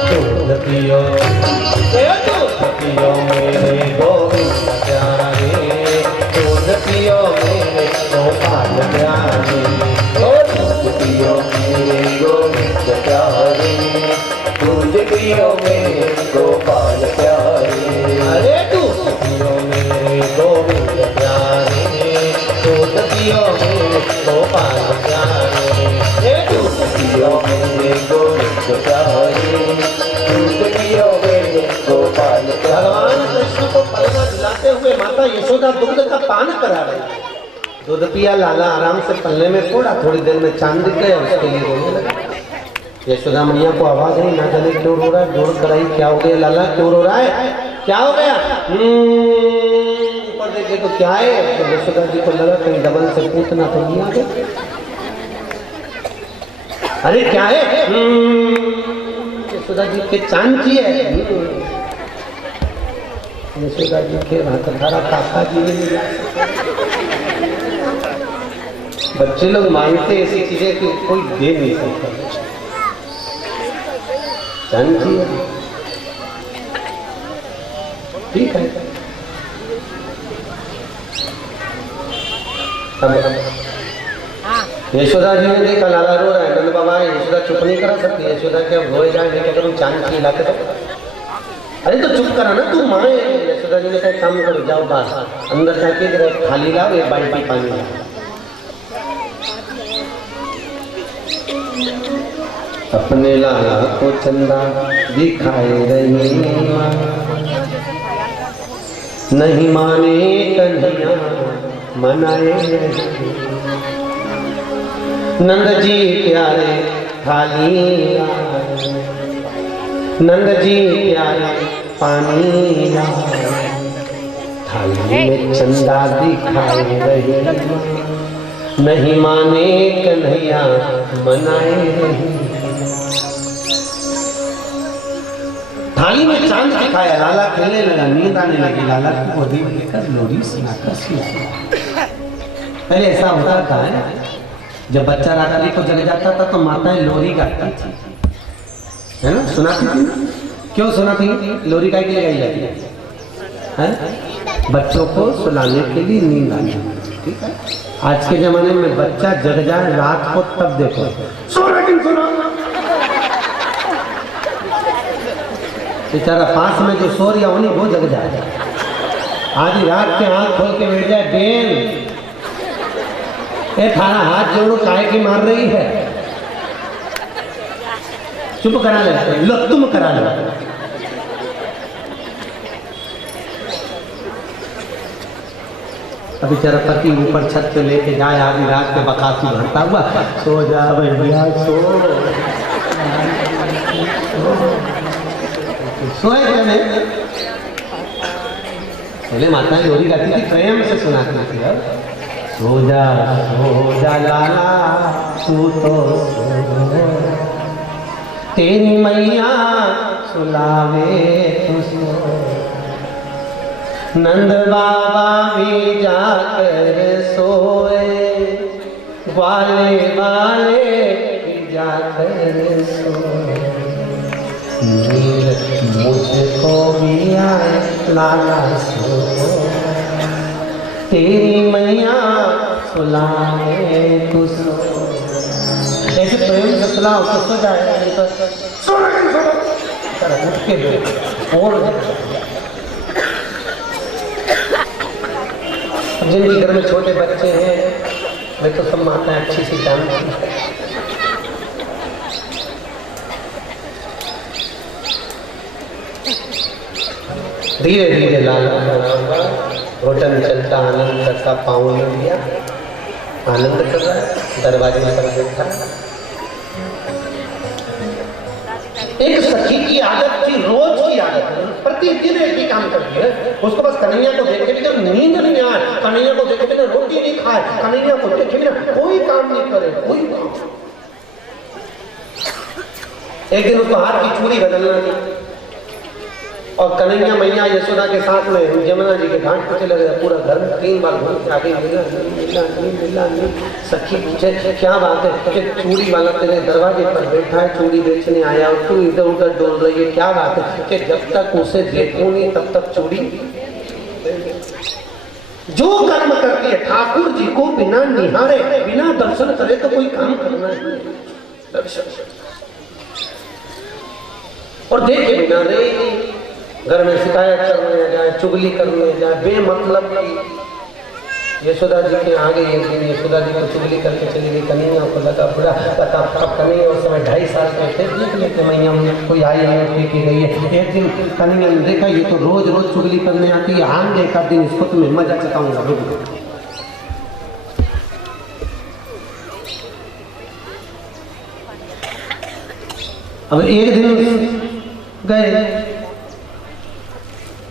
दूध पियो, दूध पियो मेरे गोविंद प्यारे, दूध पियो मेरे गोपाल प्यारे। दूध पियो मेरे गोविंद प्यारे, दूध पियो मेरे गोपाल प्यारे। अरे दूध पियो मेरे गोविंद प्यारे, दूध पियो मेरे गोपाल प्यारे। दूध पियो मेरे गोविंद प्यारे, दूध पियो मेरे गोपाल प्यारे। भगवान कृष्ण को पलना झुलाते हुए माता यशोदा दूध का पान करा रही। दूध पिया लाला आराम से पलने में फोड़ा, थोड़ी देर में चांद दिख गया, उसके लिए रोने लगा। यशोदा मैया को आवाज आई, ना जाने क्यों रो रहा है, जोर कराई, क्या हो गया लाला, क्यों रो रहा है, क्या हो गया? ऊपर देखे तो क्या है? तो यशोदा जी को लगा कहीं डबल से पूछना तो नहीं आ गया। अरे क्या है? यशोदा जी के चांद जी है। यशोदा जी के हथकंडा काका जी ने मिला। बच्चे लोग मांगते ऐसी चीजें कि कोई दे नहीं सकता। चांद जी है। ठीक है। अब यशोदा जी ने देखा लाला रो रहा है, नंद बाबा यशोदा चुप नहीं करा सकती, यशोदा के अब रोए जाए, क्या करूं, चांद की लाते तो अरे तो चुप करा ना, तू माँ है। यशोदा जी ने कहा काम करो, जाओ बाहर अंदर जाके जरा थाली लाओ, एक बाल्टी पानी लाओ। अपने लाला को चंदा दिखाए रही माँ, नहीं माने कन्हैया मनाए रही। नंद जी प्यारे थाली लाए, नंद जी प्यारे पानी लाए, थाली में चंदा दिखाए रही, नहीं माने कन्हैया मनाए रही। थाली में चांद दिखाया, लाला खेलने लगा, नींद आने लगी, लाला को गोदी में लेकर लोरी सुनाकर सुनाया। पहले ऐसा होता था है, जब बच्चा रात्रि को जग जाता था तो माताएं लोरी गाती थी, है ना, सुनाती थी। क्यों सुनाती थी? लोरी का लिए गाई जाती है, बच्चों को सुलाने के लिए, नींद आने, ठीक है। आज के जमाने में बच्चा जग जाए रात को तब देखो, सो लेकिन सुना बेचारा पास में जो सो रहा होनी वो जग जाए, आधी रात के आंख खोल के बैठ जाए, बेन ए थारा हाथ जोड़ो, काहे की मार रही है, चुप करा लेते, लो तुम करा लो। अब बेचारा पति ऊपर छत पे लेके जाए, आधी रात पे बकासी भरता हुआ, सो जा भैया सो, सोए क्या? पहले माता लोरी गाती थी, प्रेम से सुनाती थी। अब सो जा लाला तू तो सो, तेरी मैया सुलावे तू सो, नंद बाबा भी जाकर सोए, ग्वाले वाले भी जाकर सोए, मुझको भी आए लाला सो, तेरी मैया सुलाए तू सो। ऐसे प्रेम से सुलाओ तो सो जाएगा, नहीं तो उठ के जिनके घर में छोटे बच्चे हैं वे तो सब माताएं अच्छी सी जानती हैं। धीरे धीरे लाला घोटन चलता आनंद करता पाँव में लिया, आनंद कर रहा है, दरवाजे पर बैठा। एक सखी की आदत थी, रोज की आदत है, प्रतिदिन एक ही काम करती है, उसको बस कन्हैया को देखे बिना नींद नहीं आए, कन्हैया को देखे बिना रोटी नहीं खाए, कन्हैया को देखे बिना कोई काम नहीं करे, कोई काम। एक दिन उसको हाथ की चूड़ी बदलना थी और कन्हैया मैया यशोदा के साथ में यमुना जी के घाट पर चले गए, पूरा घर में 3 बार घूम के आगे मिला। सखी पूछे क्या बात है, कि चूड़ी वाला तेरे दरवाजे पर बैठा है, चूड़ी बेचने आया और तू इधर उधर डोल रही है, क्या बात है? कि जब तक उसे देखूं नहीं तब तक चूड़ी। जो कर्म करती है ठाकुर जी को बिना निहारे बिना दर्शन करे तो कोई काम करना है, दर्शन और देखे बिना नहीं। घर में शिकायत करने जाए, चुगली करने जाए, बेमतलब की। यशोदा जी के आगे एक दिन यशोदा जी को चुगली करके चली गई, कन्हैया को लगा बुरा, पता अब कन्हैया उस समय 2.5 साल के थे, देख लेते मैया कोई आई है की गई है। एक दिन कन्हैया ने देखा ये तो रोज रोज चुगली करने आती है, आन एक दिन इसको तो मैं मजा चकाऊंगा। अब एक दिन गए,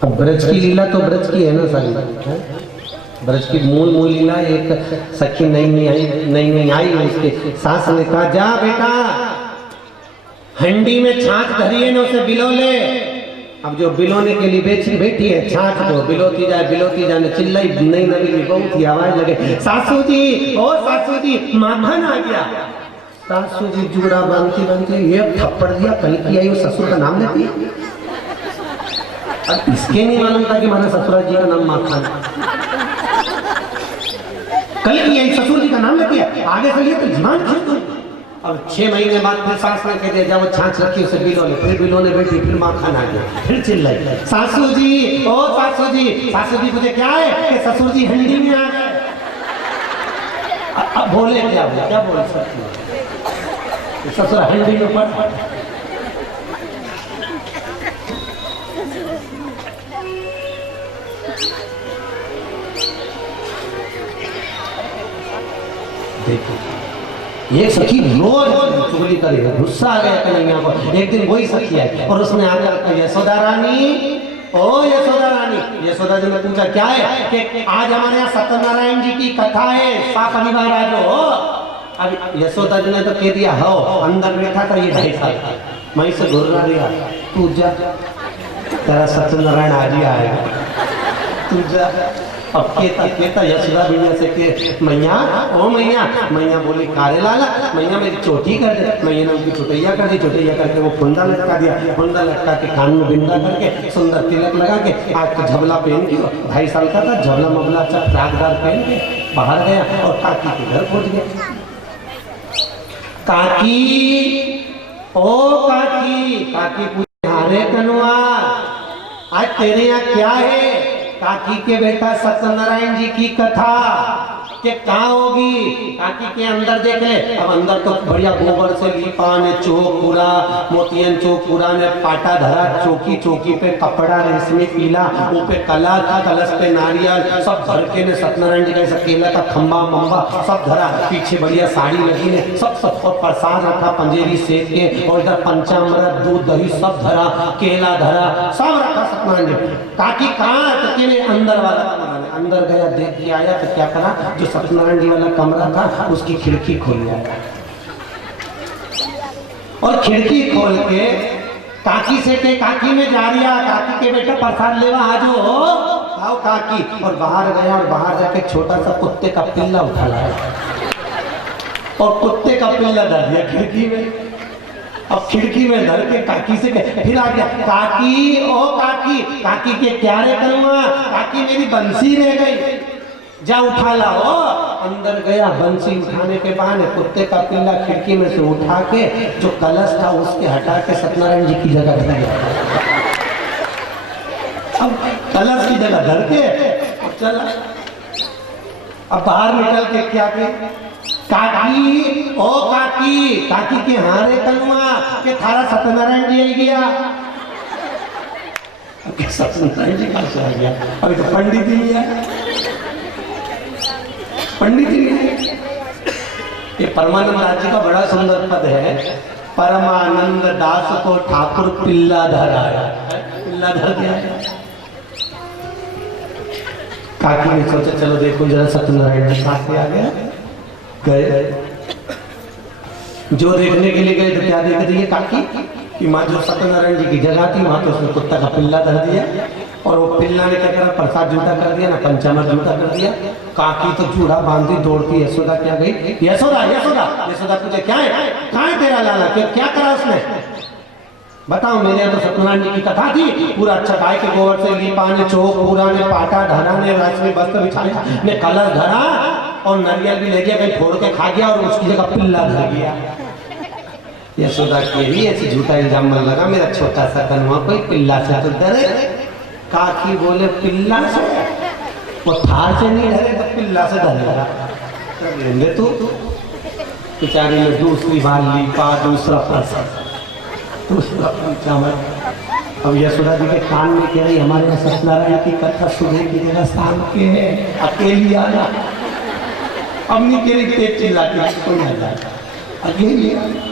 अब ब्रज की लीला तो ब्रज की है ना सारी, ब्रज की मूल लीला। एक सखी नई आई, उसके सास ने कहा जा बेटा हंडी में छाछ धरी है ना, उसे बिलो ले। अब जो बिलोने के लिए बैठी है छाछ को बिलोती जाए चिल्लाई, नई नवी बहुत ही आवाज लगे, सासू जी ओ सासू जी माखन आ गया। सासू जी जुड़ा बांधती ये थप्पड़ दिया, कहीं की आई वो ससुर का नाम लेती है। अब इसके नहीं मालूम था कि हमारे ससुराल जी का नाम माखन। कल की यही ससुर जी का नाम लेती है, आगे से लिए तो जीवन खींच दूं। अब 6 महीने बाद फिर सास ने कह दिया जब वो छाछ रखी उसे बिलो ने, फिर बिलो ने बैठी, फिर माखन आ गया, फिर चिल्लाई सासू जी, ओ सासू जी मुझे क्या है कि ससुर जी हंडी में आ गए। अब बोले क्या बोल सकती है, ससुर हंडी में पड़। देखो ये सखी रोज चुगली करे, गुस्सा आ गया कन्हैया को। एक दिन वही सखी है और उसने आकर कहा यशोदा रानी, ओ यशोदा रानी। यशोदा जी ने पूछा क्या है कि आज हमारे यहाँ सत्यनारायण जी की कथा है, सा परिवार आ जाओ। अब यशोदा जी ने तो कह दिया हो, अंदर बैठा था ये 2.5 साल का, मैं से घूर रहा, तू जा, तेरा सत्यनारायण आज ही आएगा, तू जा। अब केता यशोदा बिटिया से के मैया, ओ मैया बोली कारे लाला, मैया मेरी चोटी कर दे। मैया ने उनकी चुटैया कर दी, चुटैया करके वो फुंदा लटका दिया, फुंदा लटका के कान में बिंदा करके सुंदर तिलक लगा के आज तो झबला पहन के 2.5 साल का था, झबला मबला फ्राकदार पहन के बाहर गया और काकी के घर पहुंच गया। काकी, ओ काकी पूछे अरे कनुआ आज तेरे यहाँ क्या है? काकी के बेटा सत्यनारायण जी की कथा के कहाँ होगी? काकी के अंदर देख ले। अब अंदर तो बढ़िया गोबर से लीपा ने, चौक पूरा मोतियन चौक पूरा ने पाटा धरा, चौकी पे कपड़ा रेशमी पीला, ऊपर कलश पे नारियल सब भर के ने सत्यनारायण जी का केला का खंबा मंबा सब धरा, पीछे बढ़िया साड़ी लगी ने, सब और प्रसाद रखा पंजेरी सेक के, और इधर पंचामृत दूध दही सब धरा, केला धरा सब रखा सत्यनारायण जी। काकी कहाँ? अंदर वाला अंदर गया, देख के आया तो क्या करा, जो सत्यनारायण जी वाला कमरा था उसकी खिड़की खोल लिया और खिड़की खोल के काकी से के काकी में जा रिया, काकी के बेटा प्रसाद लेवा आजो, आओ काकी। और बाहर गया और बाहर जाके छोटा सा कुत्ते का पिल्ला उठा लाया और कुत्ते का पिल्ला धर दिया खिड़की में। अब खिड़की में धर के काकी से फिर आ गया, काकी, ओ काकी के क्या रे करूँगा, काकी मेरी बंसी रह गई, जा उठा लाओ। अंदर गया, बंसी उठाने के बहाने कुत्ते का पिल्ला खिड़की में से उठा के जो कलश था उसके हटा के सत्यनारायण जी की जगह रख दिया। अब कलश की जगह धर के चला। अब बाहर निकल के क्या के काकी, ओ काकी के हारे कनुआ के थारा सत्यनारायण जी आई गया। सत्यनारायण जी कहाँ से आ गया? अभी तो पंडित ही है, पंडित ही है। ये परमानंद दास जी का बड़ा सुंदर पद है, परमानंद दास को ठाकुर पिल्ला धर आया, पिल्ला धर दिया। काकी ने सोचा चलो देखो जरा सत्यनारायण जी कहाँ से आ गया। गए, जो देखने के लिए गए तो क्या देख रही है काकी कि माँ जो सत्यनारायण जी की जगह थी वहां तो उसने कुत्ता का पिल्ला धर दिया और वो पिल्ला ने क्या करा, प्रसाद जूठा कर दिया ना, पंचामृत जूठा कर दिया। काकी तो चूड़ा बांधी दौड़ती, यशोदा क्या गई, यशोदा तुझे क्या है, कहाँ है तेरा लाला, क्या करा उसने, बताओ। मेरे यहाँ तो सत्यनारायण जी की कथा थी, पूरा अच्छा गाय के गोबर से लीपा ने, चौक पूरा ने, पाटा धरा ने, राशि वस्त्र बिछाया ने, कलश धरा और नारियल भी ले गया, कहीं फोड़ के खा गया और उसकी जगह पिल्ला धर गया। यशोदा के भी ऐसी झूठा इल्जाम मन लगा, मेरा छोटा सा कनुआ कोई पिल्ला से तो डरे। काकी बोले पिल्ला से, वो थार से नहीं डरे तो पिल्ला से डरेगा, लेंगे तू। बेचारी ने दूसरी बार लीपा, दूसरा प्रसाद, दूसरा पंचामृत। अब यशोदा जी के कान में कह रही हमारे यहाँ सत्यनारायण की कथा सुबह की जगह शाम के है, अकेली आना। अब नहीं कह रही तेज चिल्लाती, कोई आ जाए अकेली आना।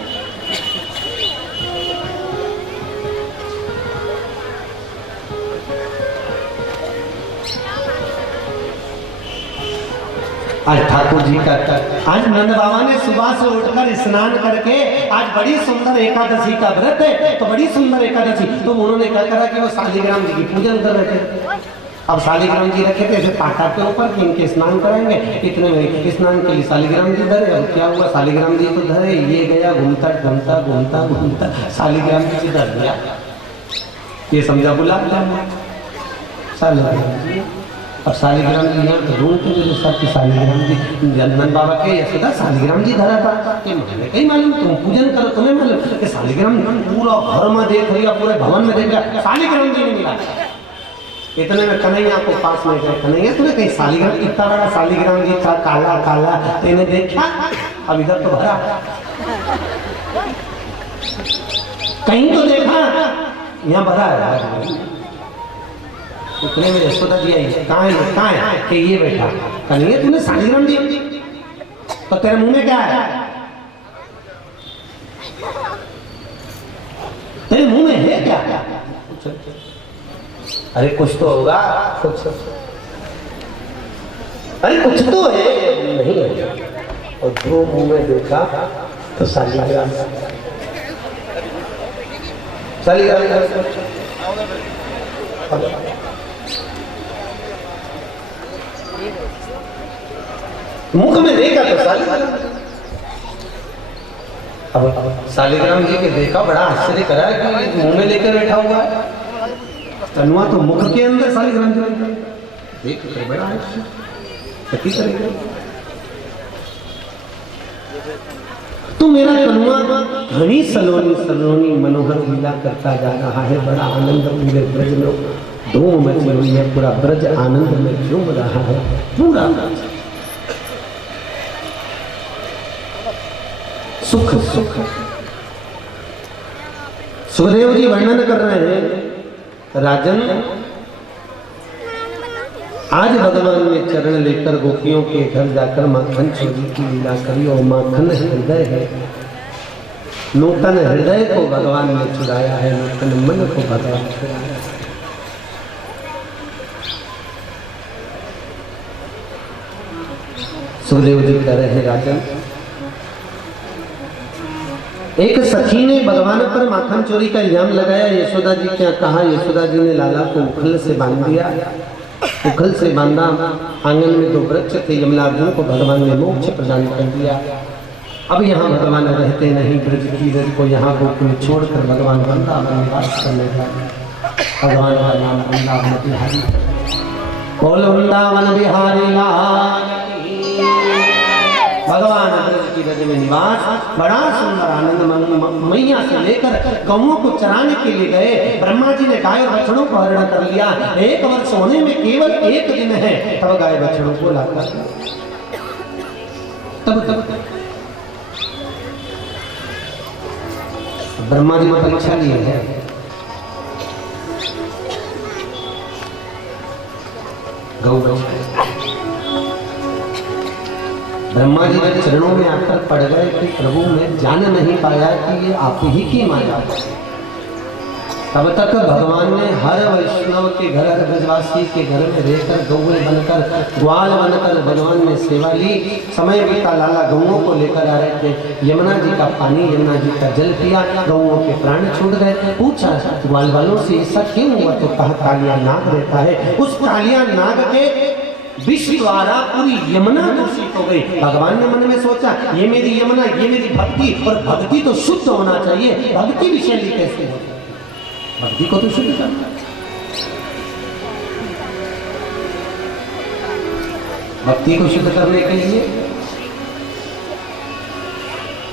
आज ठाकुर जी का आज नंद बाबा ने सुबह से उठकर स्नान करके आज बड़ी सुंदर एकादशी का व्रत है, तो बड़ी सुंदर एकादशी, तो उन्होंने क्या करा कि वो शालिग्राम जी की पूजन कर रहे थे। अब शालिग्राम जी रखे थे ऐसे पाटा के ऊपर कि इनके स्नान कराएंगे, इतने में स्नान के लिए शालिग्राम जी धरे। अब क्या हुआ, शालिग्राम जी तो धरे, ये गया घूमता शालिग्राम जी धर दिया। ये समझा गुलाब जामुन। शालिग्राम जी। अब शालिग्राम जी यहाँ तो ढूंढते थे सब की शालिग्राम जी नंद बाबा के यशोदा शालिग्राम जी धरा था कि मुझे कहीं मालूम, तुम पूजन करो तुम्हें मालूम कि शालिग्राम पूरा घर में देख लिया, पूरे भवन में देख लिया, शालिग्राम जी नहीं मिला। इतने में कन्हैया को पास में गए, कन्हैया तुम्हें कहीं शालिग्राम, इतना बड़ा शालिग्राम जी था, काला काला, इन्हें देखा? अब इधर तो भरा, कहीं तो देखा, यहाँ भरा है। इतने में यशोदा जी आई, कहाँ है कि ये बैठा। कन्हैया तूने शालिग्राम जी, तो तेरे मुंह में क्या है? तेरे मुंह में है क्या? अरे कुछ तो होगा, कुछ, अरे कुछ तो है। नहीं है। और जो मुंह में देखा तो शालिग्राम, मुख में देखा तो शालिग्राम। अब शालिग्राम जी के देखा, बड़ा आश्चर्य करा कि मुंह में लेकर बैठा हुआ है, तनुआ तो मुख के अंदर शालिग्राम जी देख तो बड़ा है। तो मेरा कनुआ घनी सलोनी सलोनी मनोहर लीला करता जा रहा है, बड़ा आनंद पूरे ब्रज में धूम मची हुई है, पूरा ब्रज आनंद में झूम रहा है, पूरा सुख सुख। सुखदेव जी वर्णन कर रहे हैं, राजन आज भगवान ने चरण लेकर गोपियों के घर जाकर माखन चोरी की लीला करी, और माखन हृदय है, नूतन हृदय को भगवान ने चुराया है, नूतन मन को भगवान चुराया है। सुखदेव जी कह रहे हैं, राजन एक सखी ने भगवान पर माखन चोरी का इल्जाम लगाया, यशोदा जी क्या कहा, यशोदा जी ने लाला को उखल से बांध दिया, उखल से बांधा, आंगन में 2 वृक्ष थे, यमलार्जुन को भगवान ने मोक्ष प्रदान कर दिया। अब यहाँ भगवान रहते नहीं, ब्रज की रज को यहाँ गोकुल छोड़कर भगवान वृंदावन निवास करने लगे। भगवान का नाम वृंदावन बिहारी, बोल वृंदावन बिहारी लाल। भगवान ब्रज की रज में निवास, बड़ा सुंदर आनंद मैया से लेकर गौओं को चराने के लिए गए। ब्रह्मा जी ने गाय और बछड़ों को हरण कर लिया। 1 वर्ष होने में केवल 1 दिन है, तब गाय बछड़ों को लाकर तब ब्रह्मा जी ने परीक्षा ली है। गौ ब्रह्मा जी के चरणों में आकर पड़ गए कि प्रभु मैं जान नहीं पाया कि ये आप ही की माया। तब तक भगवान ने हर वैष्णव के घर, हर ब्रजवासी के घर में रहकर गौए बनकर, ग्वाल बनकर भगवान ने सेवा ली। समय बीता, लाला गौओं को लेकर आ रहे थे, यमुना जी का पानी, यमुना जी का जल पिया, गौओं के प्राण छूट गए। पूछा ग्वाल वालों से ऐसा क्यों हुआ, तो कहा कालिया नाग रहता है, उस कालिया नाग के विष द्वारा पूरी यमुना दूषित हो गई। भगवान ने मन में सोचा ये मेरी यमुना, ये मेरी भक्ति, और भक्ति तो शुद्ध होना चाहिए, भक्ति विषैली कैसे हो, भक्ति को तो शुद्ध करना। भक्ति को शुद्ध करने के लिए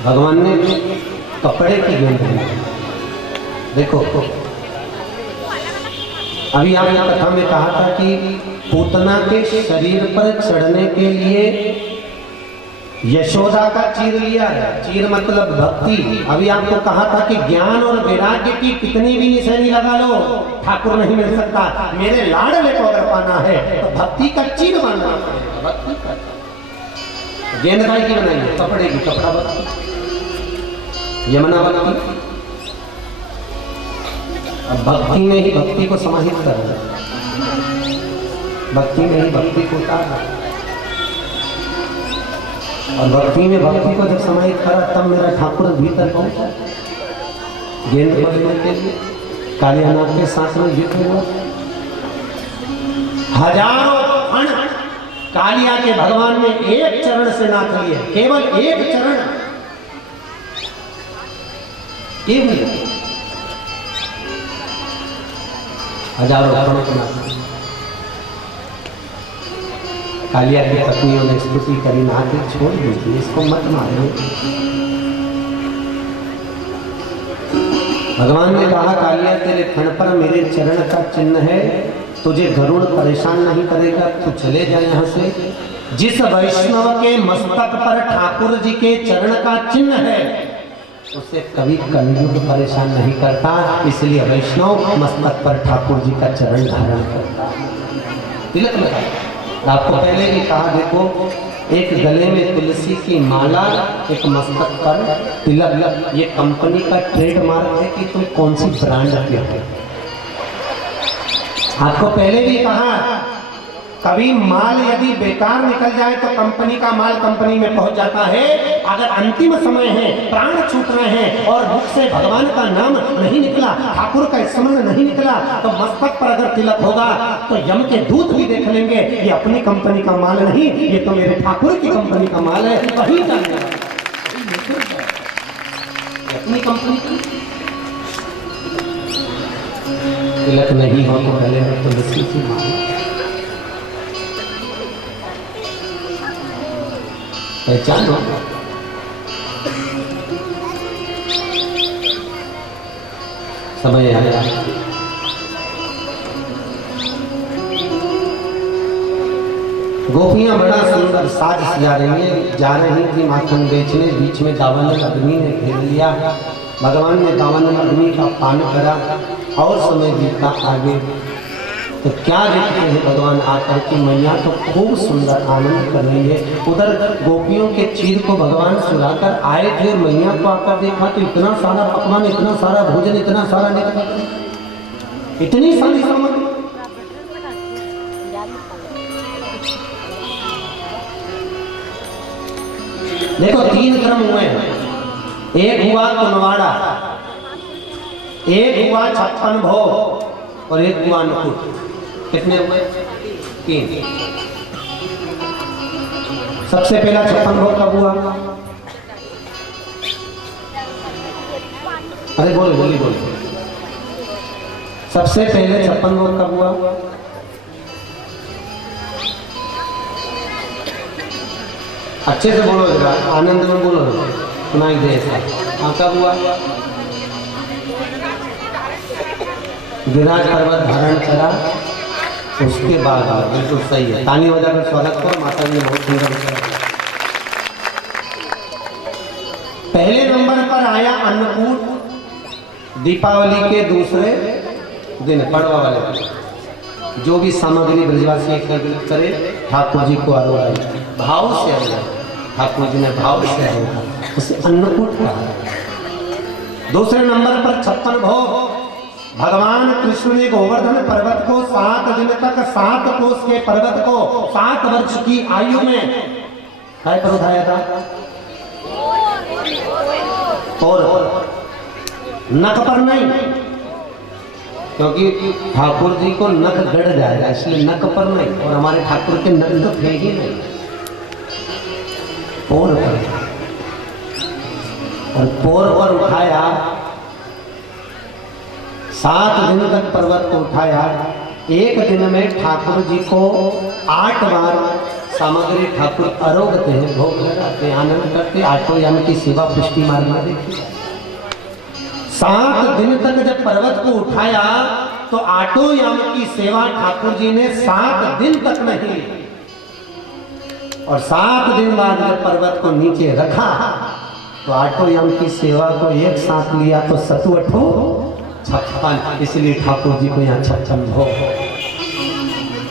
भगवान ने कपड़े की गेंद दी। देखो अभी आपने कथा में कहा था कि पूतना के शरीर पर चढ़ने के लिए यशोदा का चीर लिया है। चीर मतलब भक्ति। अभी आपको कहा था कि ज्ञान और वैराग्य की कितनी भी निशानी लगा लो, ठाकुर नहीं मिल सकता। मेरे लाडले को अगर पाना है तो भक्ति का चीर बांधना पड़ेगा। भक्ति का गेंद भाई की बनाई है, कपड़े की, कपड़ा भक्ति, यमुना भक्ति। अब भक्ति में ही भक्ति को समाहित करना, भक्ति में ही भक्ति को उतारना, और भक्ति में भक्ति को जब समाहित करा तब मेरा ठाकुर भीतर पहुंचा। गेंद बजने के लिए कालिया नाग के साथ में युद्ध हुआ। हजारों फण कालिया के भगवान ने एक चरण से नाथ लिए, केवल एक चरण, हजारों फणों को नाथ। कालिया की पत्नियों ने स्तुति करी, नाथ छोड़ दीजिए, इसको मत मारो। भगवान ने कहा कालिया तेरे फण पर मेरे चरण का चिन्ह है, तुझे गरुड़ परेशान नहीं करेगा, तू चले जा यहाँ से। जिस वैष्णव के मस्तक पर ठाकुर जी के चरण का चिन्ह है उसे कभी कलयुग परेशान नहीं करता, इसलिए वैष्णव मस्तक पर ठाकुर जी का चरण धारण करता, तिलक लगाता। आपको पहले भी कहा, देखो एक गले में तुलसी की माला, एक मस्तक पर तिलक, ये कंपनी का ट्रेडमार्क है कि तुम कौन सी ब्रांड के हो। आपको पहले भी कहा, कभी माल यदि बेकार निकल जाए तो कंपनी का माल कंपनी में पहुंच जाता है। अगर अंतिम समय है, प्राण छूट रहे हैं और मुख से भगवान का नाम नहीं निकला, ठाकुर का स्मरण नहीं निकला, तो मस्तक पर अगर तिलक होगा तो यम के दूत भी देख लेंगे ये अपनी कंपनी का माल नहीं, ये तो मेरे ठाकुर की कंपनी का माल है, वही जानेगा अपनी कंपनी का। तिलक नहीं हो तो पहले में तुलसी की माला पहचानो। समय आया, गोपियां बड़ा सुंदर साज सजा रही हैं, जा रही थी माखन बेचने, बीच में दावानल अग्नि ने घेर लिया। भगवान ने दावानल अग्नि का पान करा और समय बीता आगे। तो क्या देखते हैं भगवान आकर की मैया तो खूब सुंदर आनंद कर रही है। उधर गोपियों के चीर को भगवान सुलाकर आए थे, मैया को आकर देखा तो इतना सारा पकवान, इतना सारा भोजन, इतना सारा निकला, इतनी सारी सामग्री। देखो 3 क्रम हुए, एक हुआ कुनवाड़ा, एक हुआ 56 भोग और एक हुआ अन्नकूट। कितने हुए? 3। सबसे पहला 56 भोग कब हुआ? अरे बोलो बोली बोलो। सबसे पहले 56 भोग कब हुआ? अच्छे से बोलो जरा, आनंद में बोलो, सुनाई दे ऐसा। हाँ कब हुआ? विराट पर्वत धारण करा, उसके बाद बिल्कुल सही है। ताली बजाकर स्वागत करो, माता जी ने बहुत सुंदर किया। पहले नंबर पर आया अन्नकूट, दीपावली के दूसरे दिन, पड़वा वाले, जो भी सामग्री ब्रजवासी एकत्रित करे ठाकुर जी को आरोग्य भाव से आरोग्य, ठाकुर जी ने भाव से आरोग्य, उसे अन्नकूट कहा। दूसरे नंबर पर 56 भोग, भगवान कृष्ण ने गोवर्धन पर्वत को 7 दिन तक 7 कोस के पर्वत को 7 वर्ष की आयु में काय पर उठाया था? और नख पर नहीं, क्योंकि ठाकुर जी को नख गड़ जाएगा, इसलिए नख पर नहीं। और हमारे ठाकुर के नख तो थे ही नहीं, पोर पर, और पोर पर उठाया। 7 दिन तक पर्वत को उठाया। एक दिन में ठाकुर जी को 8 बार सामग्री ठाकुर आरोगते हैं, भोग लगाते हैं, आनंद करते। 8 याम की सेवा पुष्टि मार्ग में देखिए। 7 दिन तक जब पर्वत को उठाया तो 8 याम की सेवा ठाकुर जी ने 7 दिन तक नहीं, और 7 दिन बाद जब पर्वत को नीचे रखा तो 8 याम की सेवा को एक साथ लिया तो 7 8 56, इसलिए ठाकुर जी को यहाँ 56 भोग।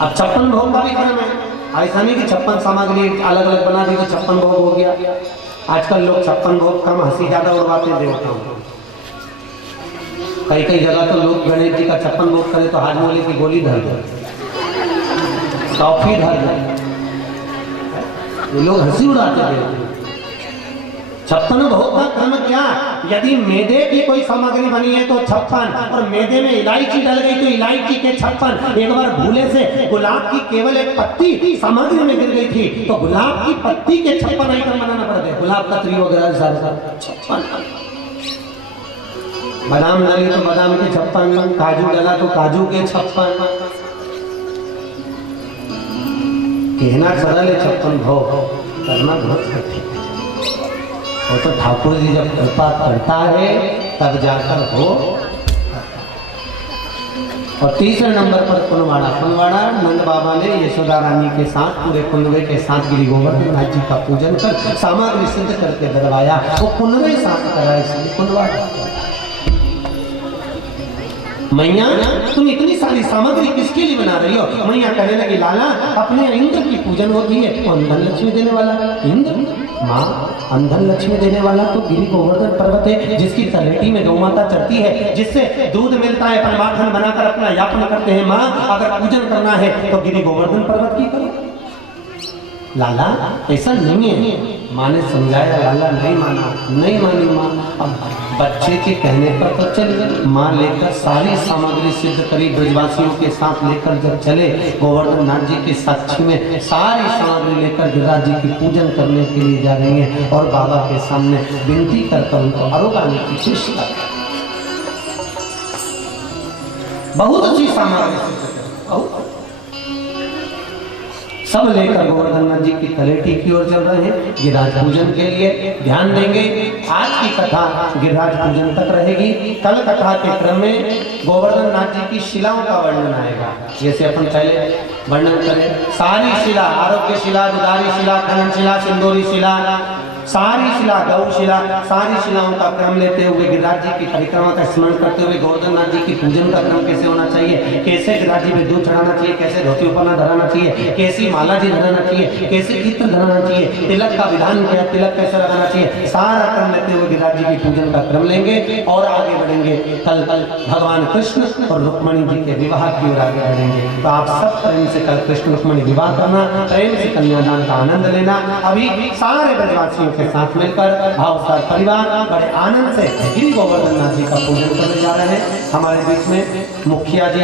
अब 56 भोग का भी क्रम है, ऐसा नहीं कि 56 सामग्री अलग अलग बना दी तो 56 भोग हो गया। आजकल लोग 56 भोग कम, हंसी ज्यादा उड़वाते हैं देवताओं को। कई जगह तो लोग गणेश जी का 56 भोग करे तो हाजमोले की गोली धर दे, टॉफी धर दे, ये लोग हंसी उड़ाते हैं। 56 भोग का क्रम क्या? यदि मैदे की कोई सामग्री बनी है तो 56, और मैदे में इलायची डल गई तो इलायची के 56। एक बार भूले से गुलाब की केवल एक पत्ती सामग्री में गिर गई थी तो गुलाब की पत्ती के 56 आइटम बनाना पड़ते, गुलाब कतरी वगैरह सारे 56। बादाम डाली तो बादाम के 56, काजू डाला तो काजू के 56, कहना सरल है, 56 भव करना बहुत कठिन है। और तो ठाकुर जी जब कृपा करता है तब जाकर हो। और तीसरे नंबर पर कुंडवाड़ा। कुंडवाड़ा नंद बाबा ने यशोदा रानी के साथ पूरे कुंडवे के साथ गिरी गोवर्धन नाथ जी का पूजन कर सामग्री सिद्ध करके दरवाया। वो कुंडवे साथ करा, इसलिए कुंडवाड़ा। मैया तुम इतनी सारी सामग्री किसके लिए बना रही हो? मैया कहने लगी लाला अपने इंद्र की पूजन होती है। अंधन लक्ष्मी देने वाला इंद्र, माँ अंधन लक्ष्मी देने वाला तो गिरी गोवर्धन पर्वत है, जिसकी तलहटी में गौ माता चढ़ती है, जिससे दूध मिलता है, अपन माखन बनाकर अपना यापन करते हैं। माँ अगर पूजन करना है तो गिरी गोवर्धन पर्वत की करो। लाला ऐसा नहीं है। माँ ने समझाया, लाला नहीं माना, नहीं मानी माँ। अब बच्चे के कहने पर तो चल। माँ लेकर सारी सामग्री सिद्ध करी, ब्रजवासियों के साथ लेकर जब चले गोवर्धन नाथ जी के साक्षी में सारी सामग्री लेकर गिरिराज जी की पूजन करने के लिए जा रही हैं। और बाबा के सामने विनती करकर उनको आरोगाने की चेष्टा कर। बहुत अच्छी सामग्री सिद्ध कर, सब लेकर गोवर्धन नाथ जी की तलेटी की ओर चल रहे हैं गिरिराज पूजन के लिए। ध्यान देंगे आज की कथा गिरिराज पूजन तक रहेगी। कल कथा के क्रम में गोवर्धन नाथ जी की शिलाओं का वर्णन आएगा। जैसे अपन पहले वर्णन करें, सारी शिला, आरोग्य शिला, दुधारी शिला, खनन शिला, सिंदूरी शिला, सारी शिला, गौ शिला, सारी शिलाओं का क्रम लेते हुए गिरिराज जी की परिक्रमा का स्मरण करते हुए गोवर्धन नाथ जी की पूजन का क्रम कैसे होना चाहिए, कैसे गिरिराज जी में दूध चढ़ाना चाहिए, कैसे धोती उपरना धराना चाहिए, कैसी माला जी धराना चाहिए, कैसे इत्र धराना चाहिए, तिलक का विधान क्या, तिलक कैसे लगाना चाहिए, सारा क्रम लेते हुए गिरिराज जी की पूजन का क्रम लेंगे और आगे बढ़ेंगे। कल भगवान कृष्ण और रुक्मणी जी के विवाह की ओर आगे बढ़ेंगे। तो आप सब प्रेम से कल कृष्ण रुक्मणी विवाह करना, प्रेम से कन्यादान का आनंद लेना। अभी सारे ब्रजवासियों के साथ मिलकर भावसार परिवार बड़े आनंद से गिरी गोवर्धन नाथ जी का पूजन करने जा रहे हैं। हमारे बीच में मुखिया जी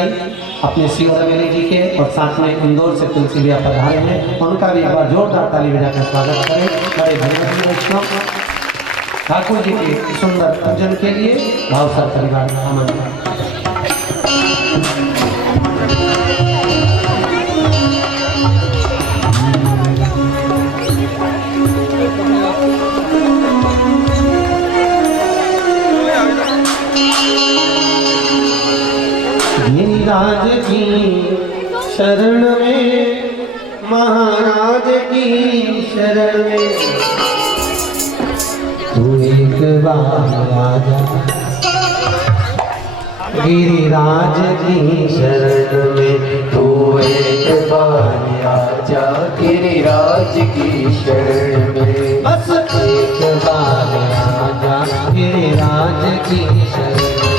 अपने शिव रवेली जी के और साथ में इंदौर से तुलसी भैया पधारे हैं, उनका भी एक बार जोरदार ताली बजाकर स्वागत करें। बड़े धन्यवाद वैष्णव ठाकुर जी के सुंदर पूजन के लिए भावसार परिवार आमंत्रित। गिरिराज की शरण में, महाराज की शरण में, तू एक बार आजा। गिरिराज की शरण में तू एक बार आजा, गिरिराज की शरण में बस एक बार आजा, गिरिराज की शरण में,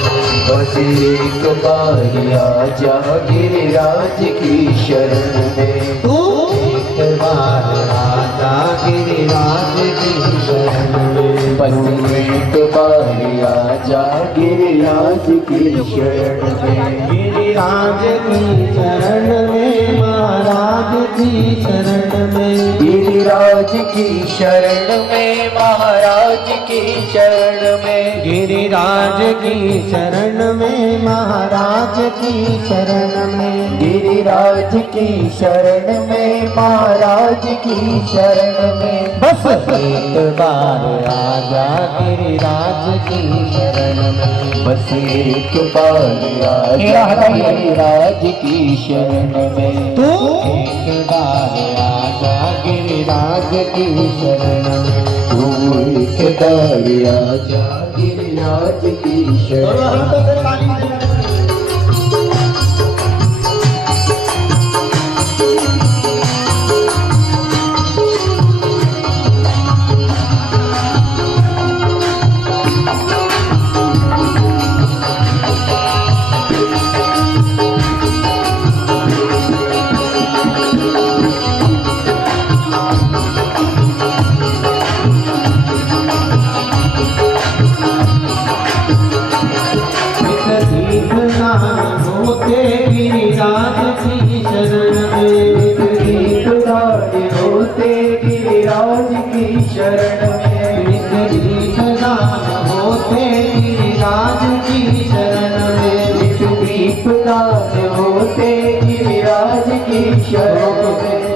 बस एक बार आजा, गिरिराज की शरण में तू एक बार आजा, गिरिराज की शरण में, बस एक बार आजा, गिरिराज की शरण में, गिरिराज की शरण में, महाराज की शरण में, गिरिराज की शरण में, महाराज की शरण में, गिरिराज की शरण में, महाराज की शरण में, गिरिराज की शरण में, महाराज की शरण में, बस एक बार आजा, गिरिराज की शरण में, बस एक बार आजा, गिरिराज की शरण में, तू एक बार आजा, गिरिराज की शरण में, तू एक बार आजा, गिरिराज की शरण में।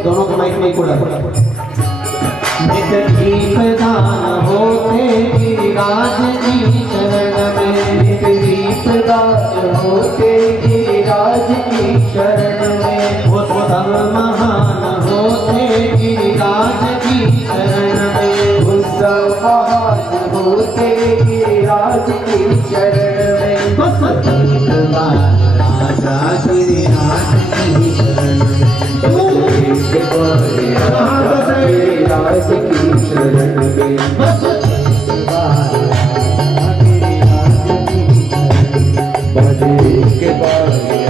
दोनों को माइक नहीं कोड़ा नित दीपदान होते गिरिराज की शरण में, नित दीपदान होते गिरिराज की शरण में, उत्तम महान होते गिरिराज की शरण में, उत्सव महान होते गिरिराज की शरण में, बस दीपदान राजा गिरिराज की शरण में, एक बार आजा गिरिराज की शरण में, बस एक बार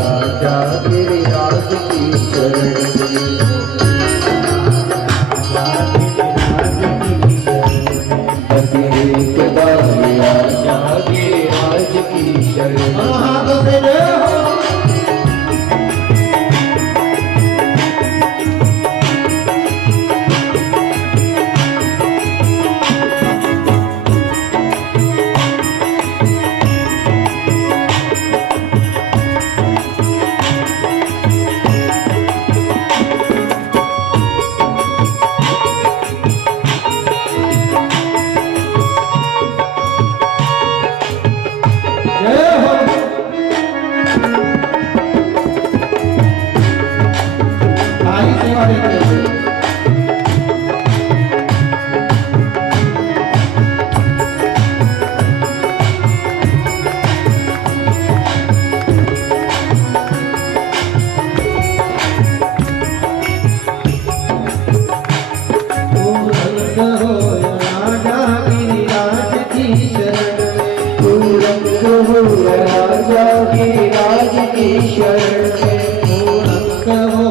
आजा गिरिराज की शरण में, बस एक बार आजा गिरिराज की शरण में। हाथ से ले हो राजा गिरिराज की शरण में, राजा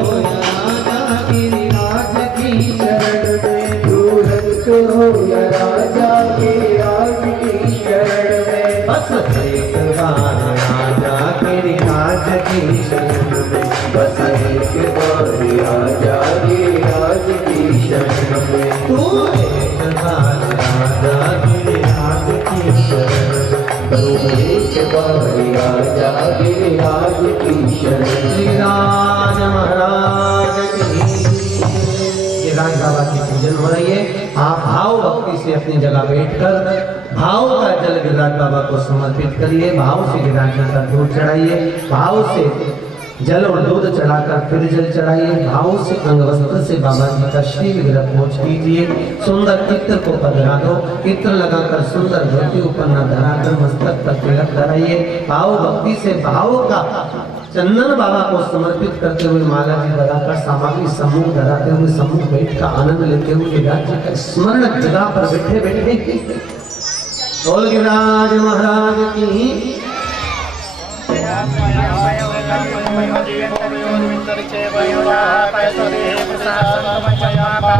गिरिराज की शरण में, तुरंत हो राजा गिरिराज की शरण में, बस एक बार राजा गिरिराज की शरण में, बस एक बार राजा गिरिराज की शरण में, तू एक बार राजा गिरिराज की शरण में, एक बार राजा गिरिराज की शरण में। गिरिराज महाराज की गिरिराज बाबा की पूजन हो रही है। आप भाव भक्ति से अपनी जगह बैठकर भाव का जल गिरिराज बाबा को समर्पित करिए। भाव से गिरिराज माता दूध चढ़ाइए, भाव से जल और दूध चढ़ाकर फिर जल चढ़ाइए, भाव से अंग वस्त्र से बाबा जी का श्री विग्रह पोंछ कीजिए। सुंदर इत्र को पधरा दो, इत्र लगाकर सुंदर धोती ऊपर न धराकर मस्तक पर तिलक कराइए। भाव भक्ति से भाव का चंदन बाबा को समर्पित करते हुए माला जी लगाकर सामग्री समूह धराते हुए समूह बैठ का आनंद लेते हुए गिरिराज जी का स्मरण जगह पर बैठे बैठे बोल गिरिराज महाराज की।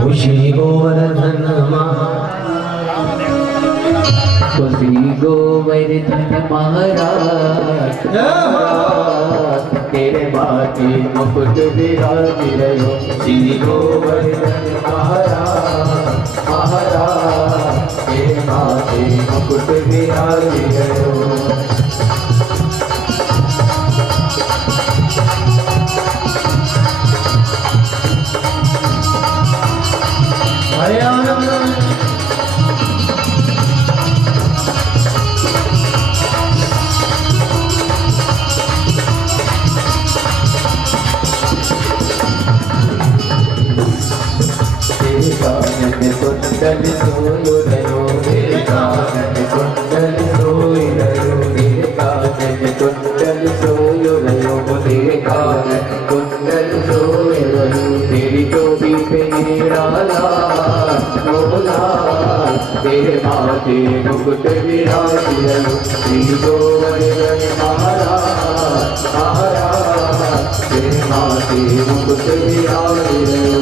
खुशी गोवर्धन खुशी गोवर्धन महाराज, तेरे माथे मुकुट विराज रहो। श्री गोवर्धन महाराज महाराज, तेरे माथे मुकुट विराज रहो। हरे आनंद कुंडल सोयो रयो, मेरे कानन कुंडल सोयो रयो, मेरे कानन कुंडल सोयो रयो, मेरे कानन कुंडल सोयो रयो। तेरी टोपी पे निराला मोला, तेरे माथे मुकुट विराज रयो। श्री गोवर्धन महाराज महाराज, तेरे माथे मुकुट विराज रयो।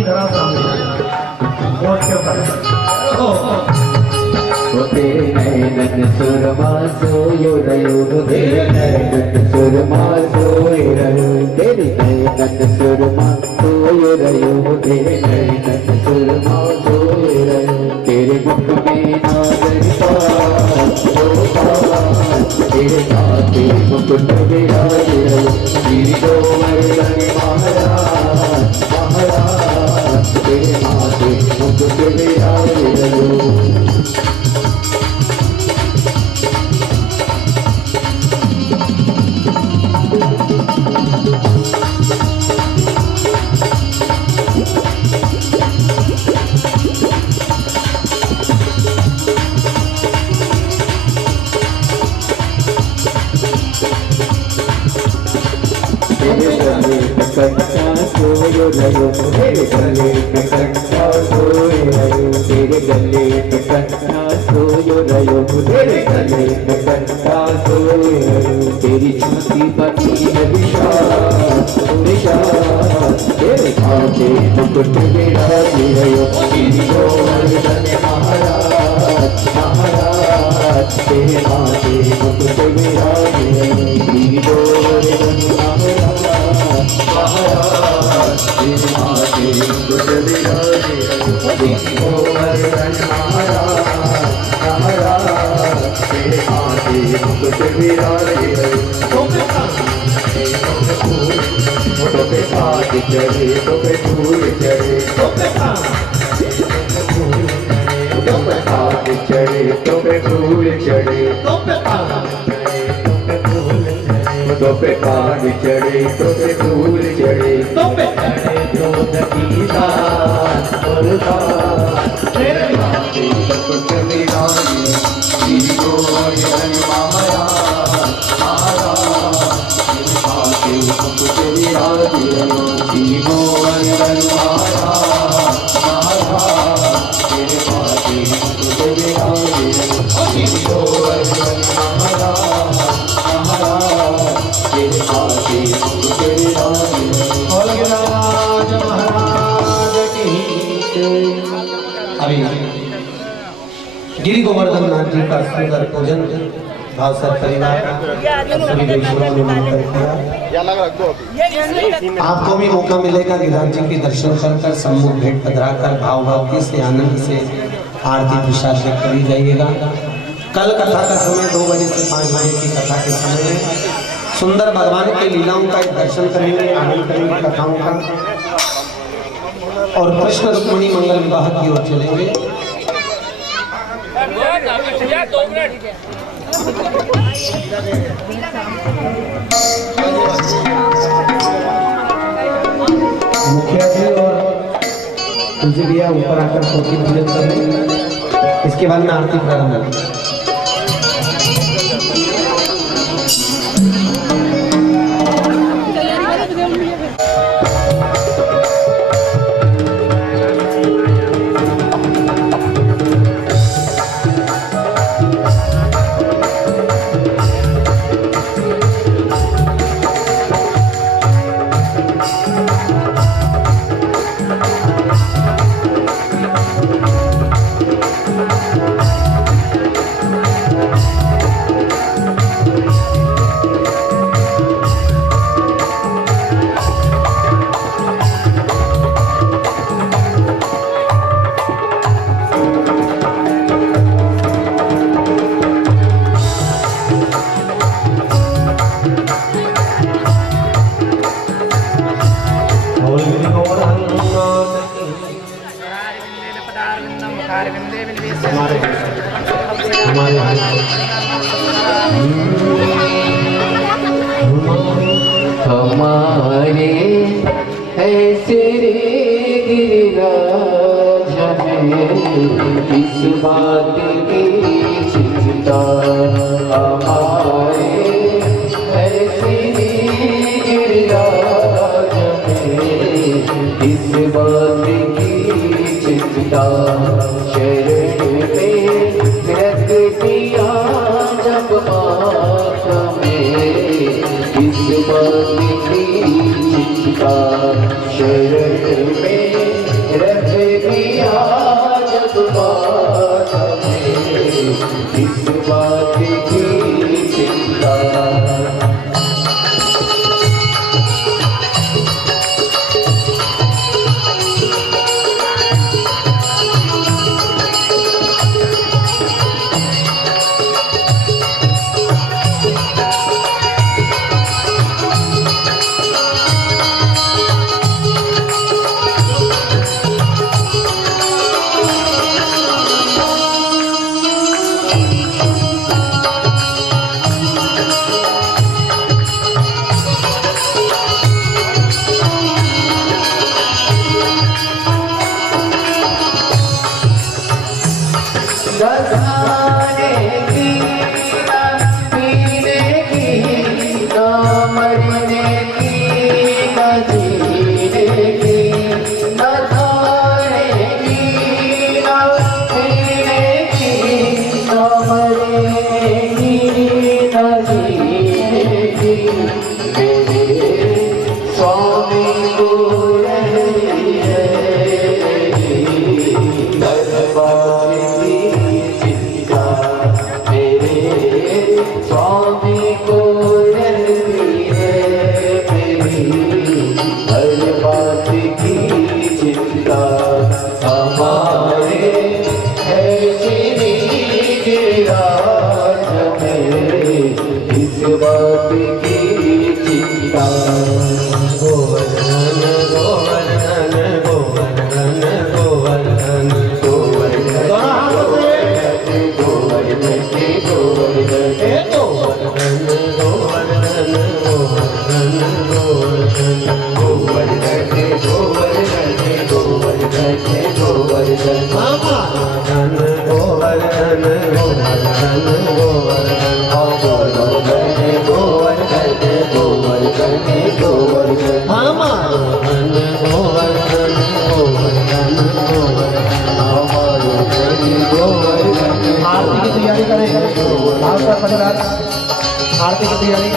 पानी धरा सामने कोट के ऊपर। तेरे नैनन सुरमा सोयो रयो, तेरे नैनन सुरमा सोयो रयो, तेरे नैनन सुरमा सोयो रयो, तेरे नैनन सुरमा सोयो रयो, तेरे मुख में नागर तेरे हाथे मुकुट विराज रयो, गिरिगोवर्धन महाराज महाराज, तेरे हाथे मुकुट विराज रयो। सोयो रयो, तेरे गले में कंठा सोयो रयो, तेरे गले में कंठा सोयो रयो, तेरे गले में कंठा सोयो रयो, तेरी छाती बनी है विशाल विशाल, तेरे हाथे मुकुट विराज रयो, गिरिगोवर्धन महाराज महाराज, तेरे हाथे मुकुट विराज रयो, गिरिगोवर्धन महाराज महाराज, तेरे हाथे मुकुट विराज रयो, गिरिगोवर्धन महाराज महाराज, तेरे हाथे मुकुट विराज रयो। तो पे हाथ चढ़े, तो पे फूल चढ़े, तो पे हाथ चढ़े, तो पे फूल चढ़े, तो पे हाथ चढ़े, तो पे फूल चढ़े, तो पे चढ़े जोत की दात और दात, तेरे हाथे मुकुट विराजे, गिरिगोवर्धन महाराज महाराज, तेरे हाथे मुकुट विराजे, गिरिगोवर्धन महाराज महाराज, तेरे हाथे मुकुट विराजे, गिरिगोवर्धन महाराज महाराज, तेरे हाथे मुकुट विराजे। राज महाराज की अभी गिरि गोवर्धन नाथ जी का सुंदर पूजन भाव सर परिवार सभी वैष्णवों ने मिलकर किया। आपको भी मौका मिलेगा गिरिराज जी के दर्शन कर सम्मुख भेंट पधरा कर भाव भक्ति से आनंद से आरती प्रसाद करी जाइएगा। कल कथा का समय 2 बजे से 5 बजे की कथा के समय में सुंदर भगवान की लीलाओं का दर्शन करेंगे, आनंद करेंगे कथाओं का, और कृष्ण रुक्मिणी मंगल विवाह की ओर चलेंगे। मुखिया जी और तुलसी भैया ऊपर आकर पोथी पूजन करें, इसके बाद में आरती प्रारंभ होगी। हमारे ऐसे गिरिराज हमें इस बात की चिंता, हमारे ऐसे गिरिराज हमें इस बात की चिंता, शरण में रख दिया जब माता में इस बात की चिंता, शरण में आरती की तैयारी।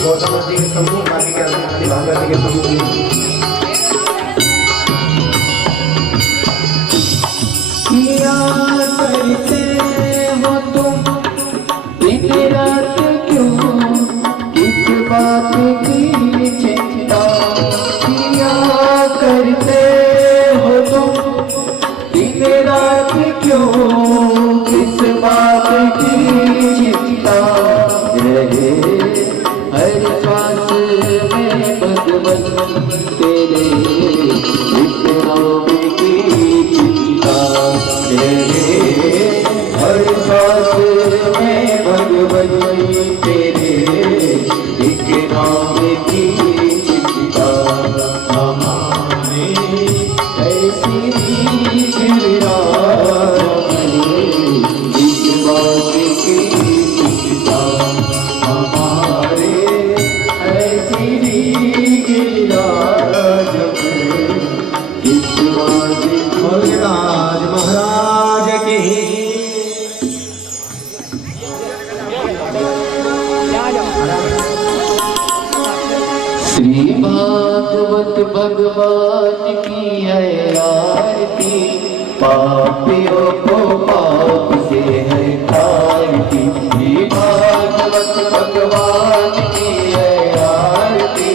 गौतम जी के समूह बाकी के भागवत के समूह किया करते हो तुम दिन रात क्यों किस बात की चिंता किया करते हो तुम दिन रात क्यों किस बात की चिंता हर श्वास में भगवन तेरे एक नाम की चिंता हर श्वास में भगवन तेरे एक नाम की चिंता हमारे ऐसी गिरराज इस बात की चिंता हमारे ऐसी गिरराज इस बात की राज महाराज की श्री भागवत भगवान की है आरती पापियों को पाप से है तारती श्री भागवत भगवान की है आरती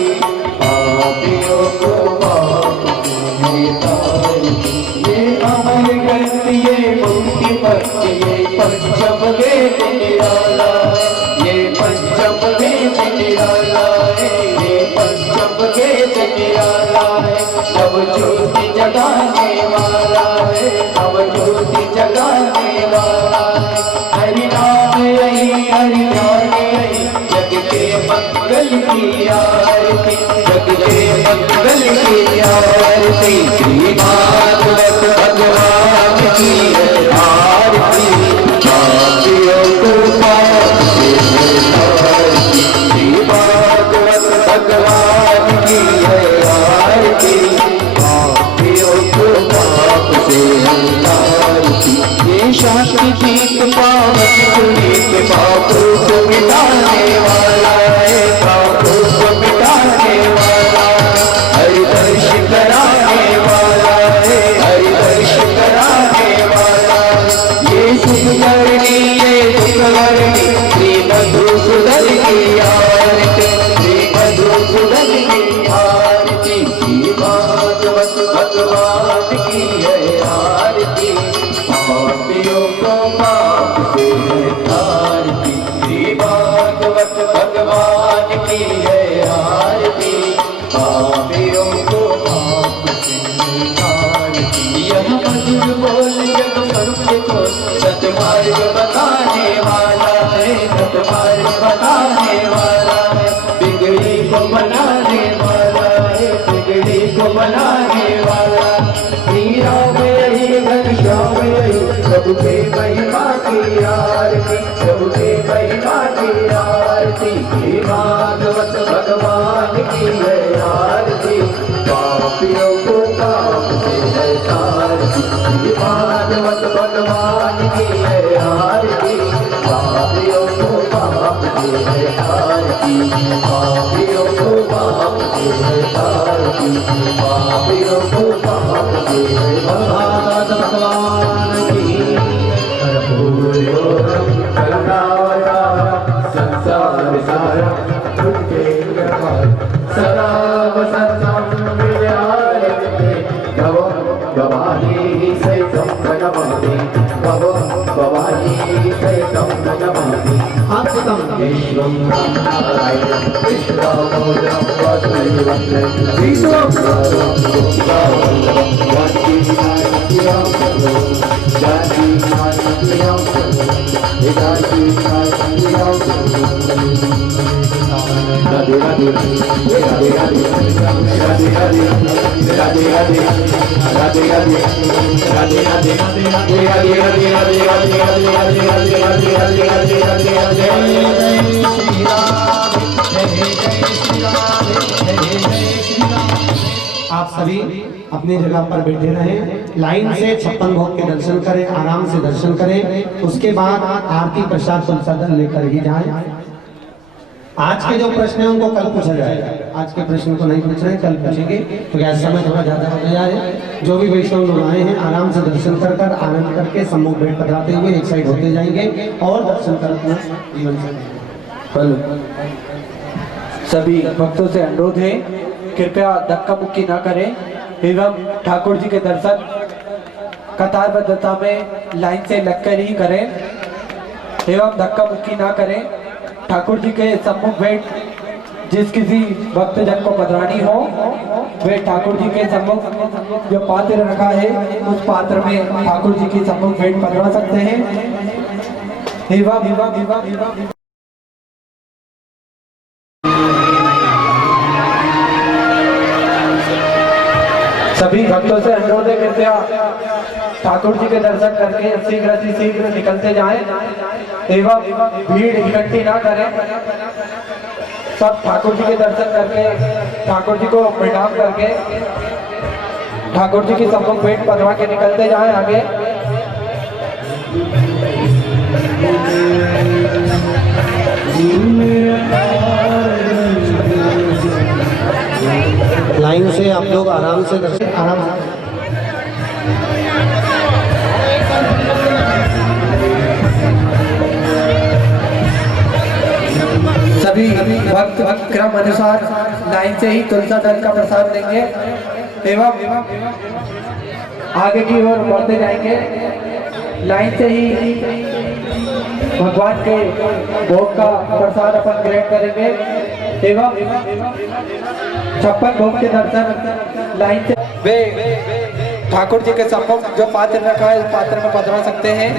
पापियों को पाप से है तारती ये अमर ग्रंथ ये मुक्ति पथ ये पंचम वेद निराला ये पंचम वेद निराला ये पंचम वेद निराला है नव ज्योति जगाने वाला है नव ज्योति जगाने वाला है हरि नाम हरि ध्यान जग के मंगल की आरती जग के मंगल की आरती श्री भागवत भगवान की है आरती पापियों को पाप से है तारती श्री भागवत भगवान की है आरती पापियों को पाप से है तारती ये शांति जीत पावन पुनीत पापों को मिटाने वाला है पापों को मिटाने वाला हरि दर्श कराने वाला है हरि दर्श कराने वाला ये सुख करनी ये दुख करनी श्री मधुसूदन की आरती श्री मधुसूदन की आरती श्री भागवत भगवान की है आरती पापियों को पाप से है तारती श्री भागवत भगवान की है आरती पापियों को पाप से है तारती यह मधुर बोल जग मनुष्य को सतमार्ग बताने वाला है सतमार्ग बताने वाला है बिगड़ी को बनाने वाला है बिगड़ी को बनाने वाला हीरा में घनश्याम सबके महिमा की आरती सबके महिमा की आरती श्री भागवत भगवान की है आरती पापियों को पाप से है तारती श्री भागवत भगवान की है आरती पापियों को पाप से है तारती पापियों को पाप से है तारती पापियों को पाप से है भागवत भगवान की कर्पूरोरं करुणावतारं संसार सारं सदा वसन्तं विद्यालये भवं भवानी सहितं भगवते भवं भवानी सहितं भगवते आत्मं विश्वं नारायणं कृष्णमोदं वासुदेवं श्रीरामं वन्दे आप सभी अपनी जगह पर बैठे रहें, लाइन से 56 भोग के दर्शन करें, आराम से दर्शन करें। उसके बाद आरती प्रसाद तुलसादल लेकर ही जाएं। आज के जो प्रश्न हैं उनको कल पूछा जाएगा, आज के प्रश्न को नहीं पूछ रहे हैं, कल पूछेंगे, तो गैस समय थोड़ा ज्यादा हो गया है। जो भी वैष्णव लोग आए हैं आराम से दर्शन कर कर आनंद करके सम्मुख भेंट पधराते हुए एक साइड होते जाएंगे और दर्शन कर अपना जीवन से। सभी भक्तों से अनुरोध है, कृपया धक्का मुक्की न करें एवं ठाकुर जी के दर्शन कतारबद्धता में लाइन से लगकर ही करें एवं धक्का मुक्की न करें। ठाकुर जी के सम्मुख भेंट जिस किसी भक्तजन को पधरानी हो वे ठाकुर जी के सम्मुख जो पात्र रखा है उस पात्र में ठाकुर जी की सम्मुख भेंट पधरा सकते हैं एवं सभी भक्तों से अनुरोध है, कृपया ठाकुर जी के दर्शन करके शीघ्र निकलते जाएं एवं भीड़ इकट्ठी ना करें। सब ठाकुर जी के दर्शन करके ठाकुर जी को प्रणाम करके ठाकुर जी की सम्मुख भेंट पधरा के निकलते जाएं आगे। लाइन से आप लोग आराम से दर्शन आराम से। सभी भक्त क्रम अनुसार लाइन से ही तुलसा दल का प्रसाद लेंगे एवं आगे की ओर बढ़ते जाएंगे। लाइन से ही भगवान के भोग का प्रसाद अपन ग्रहण करेंगे एवं 56 भोग के दर्शन लाइन से वे ठाकुर जी के सम्मुख जो पात्र रखा है उस पात्र में पधरा सकते हैं।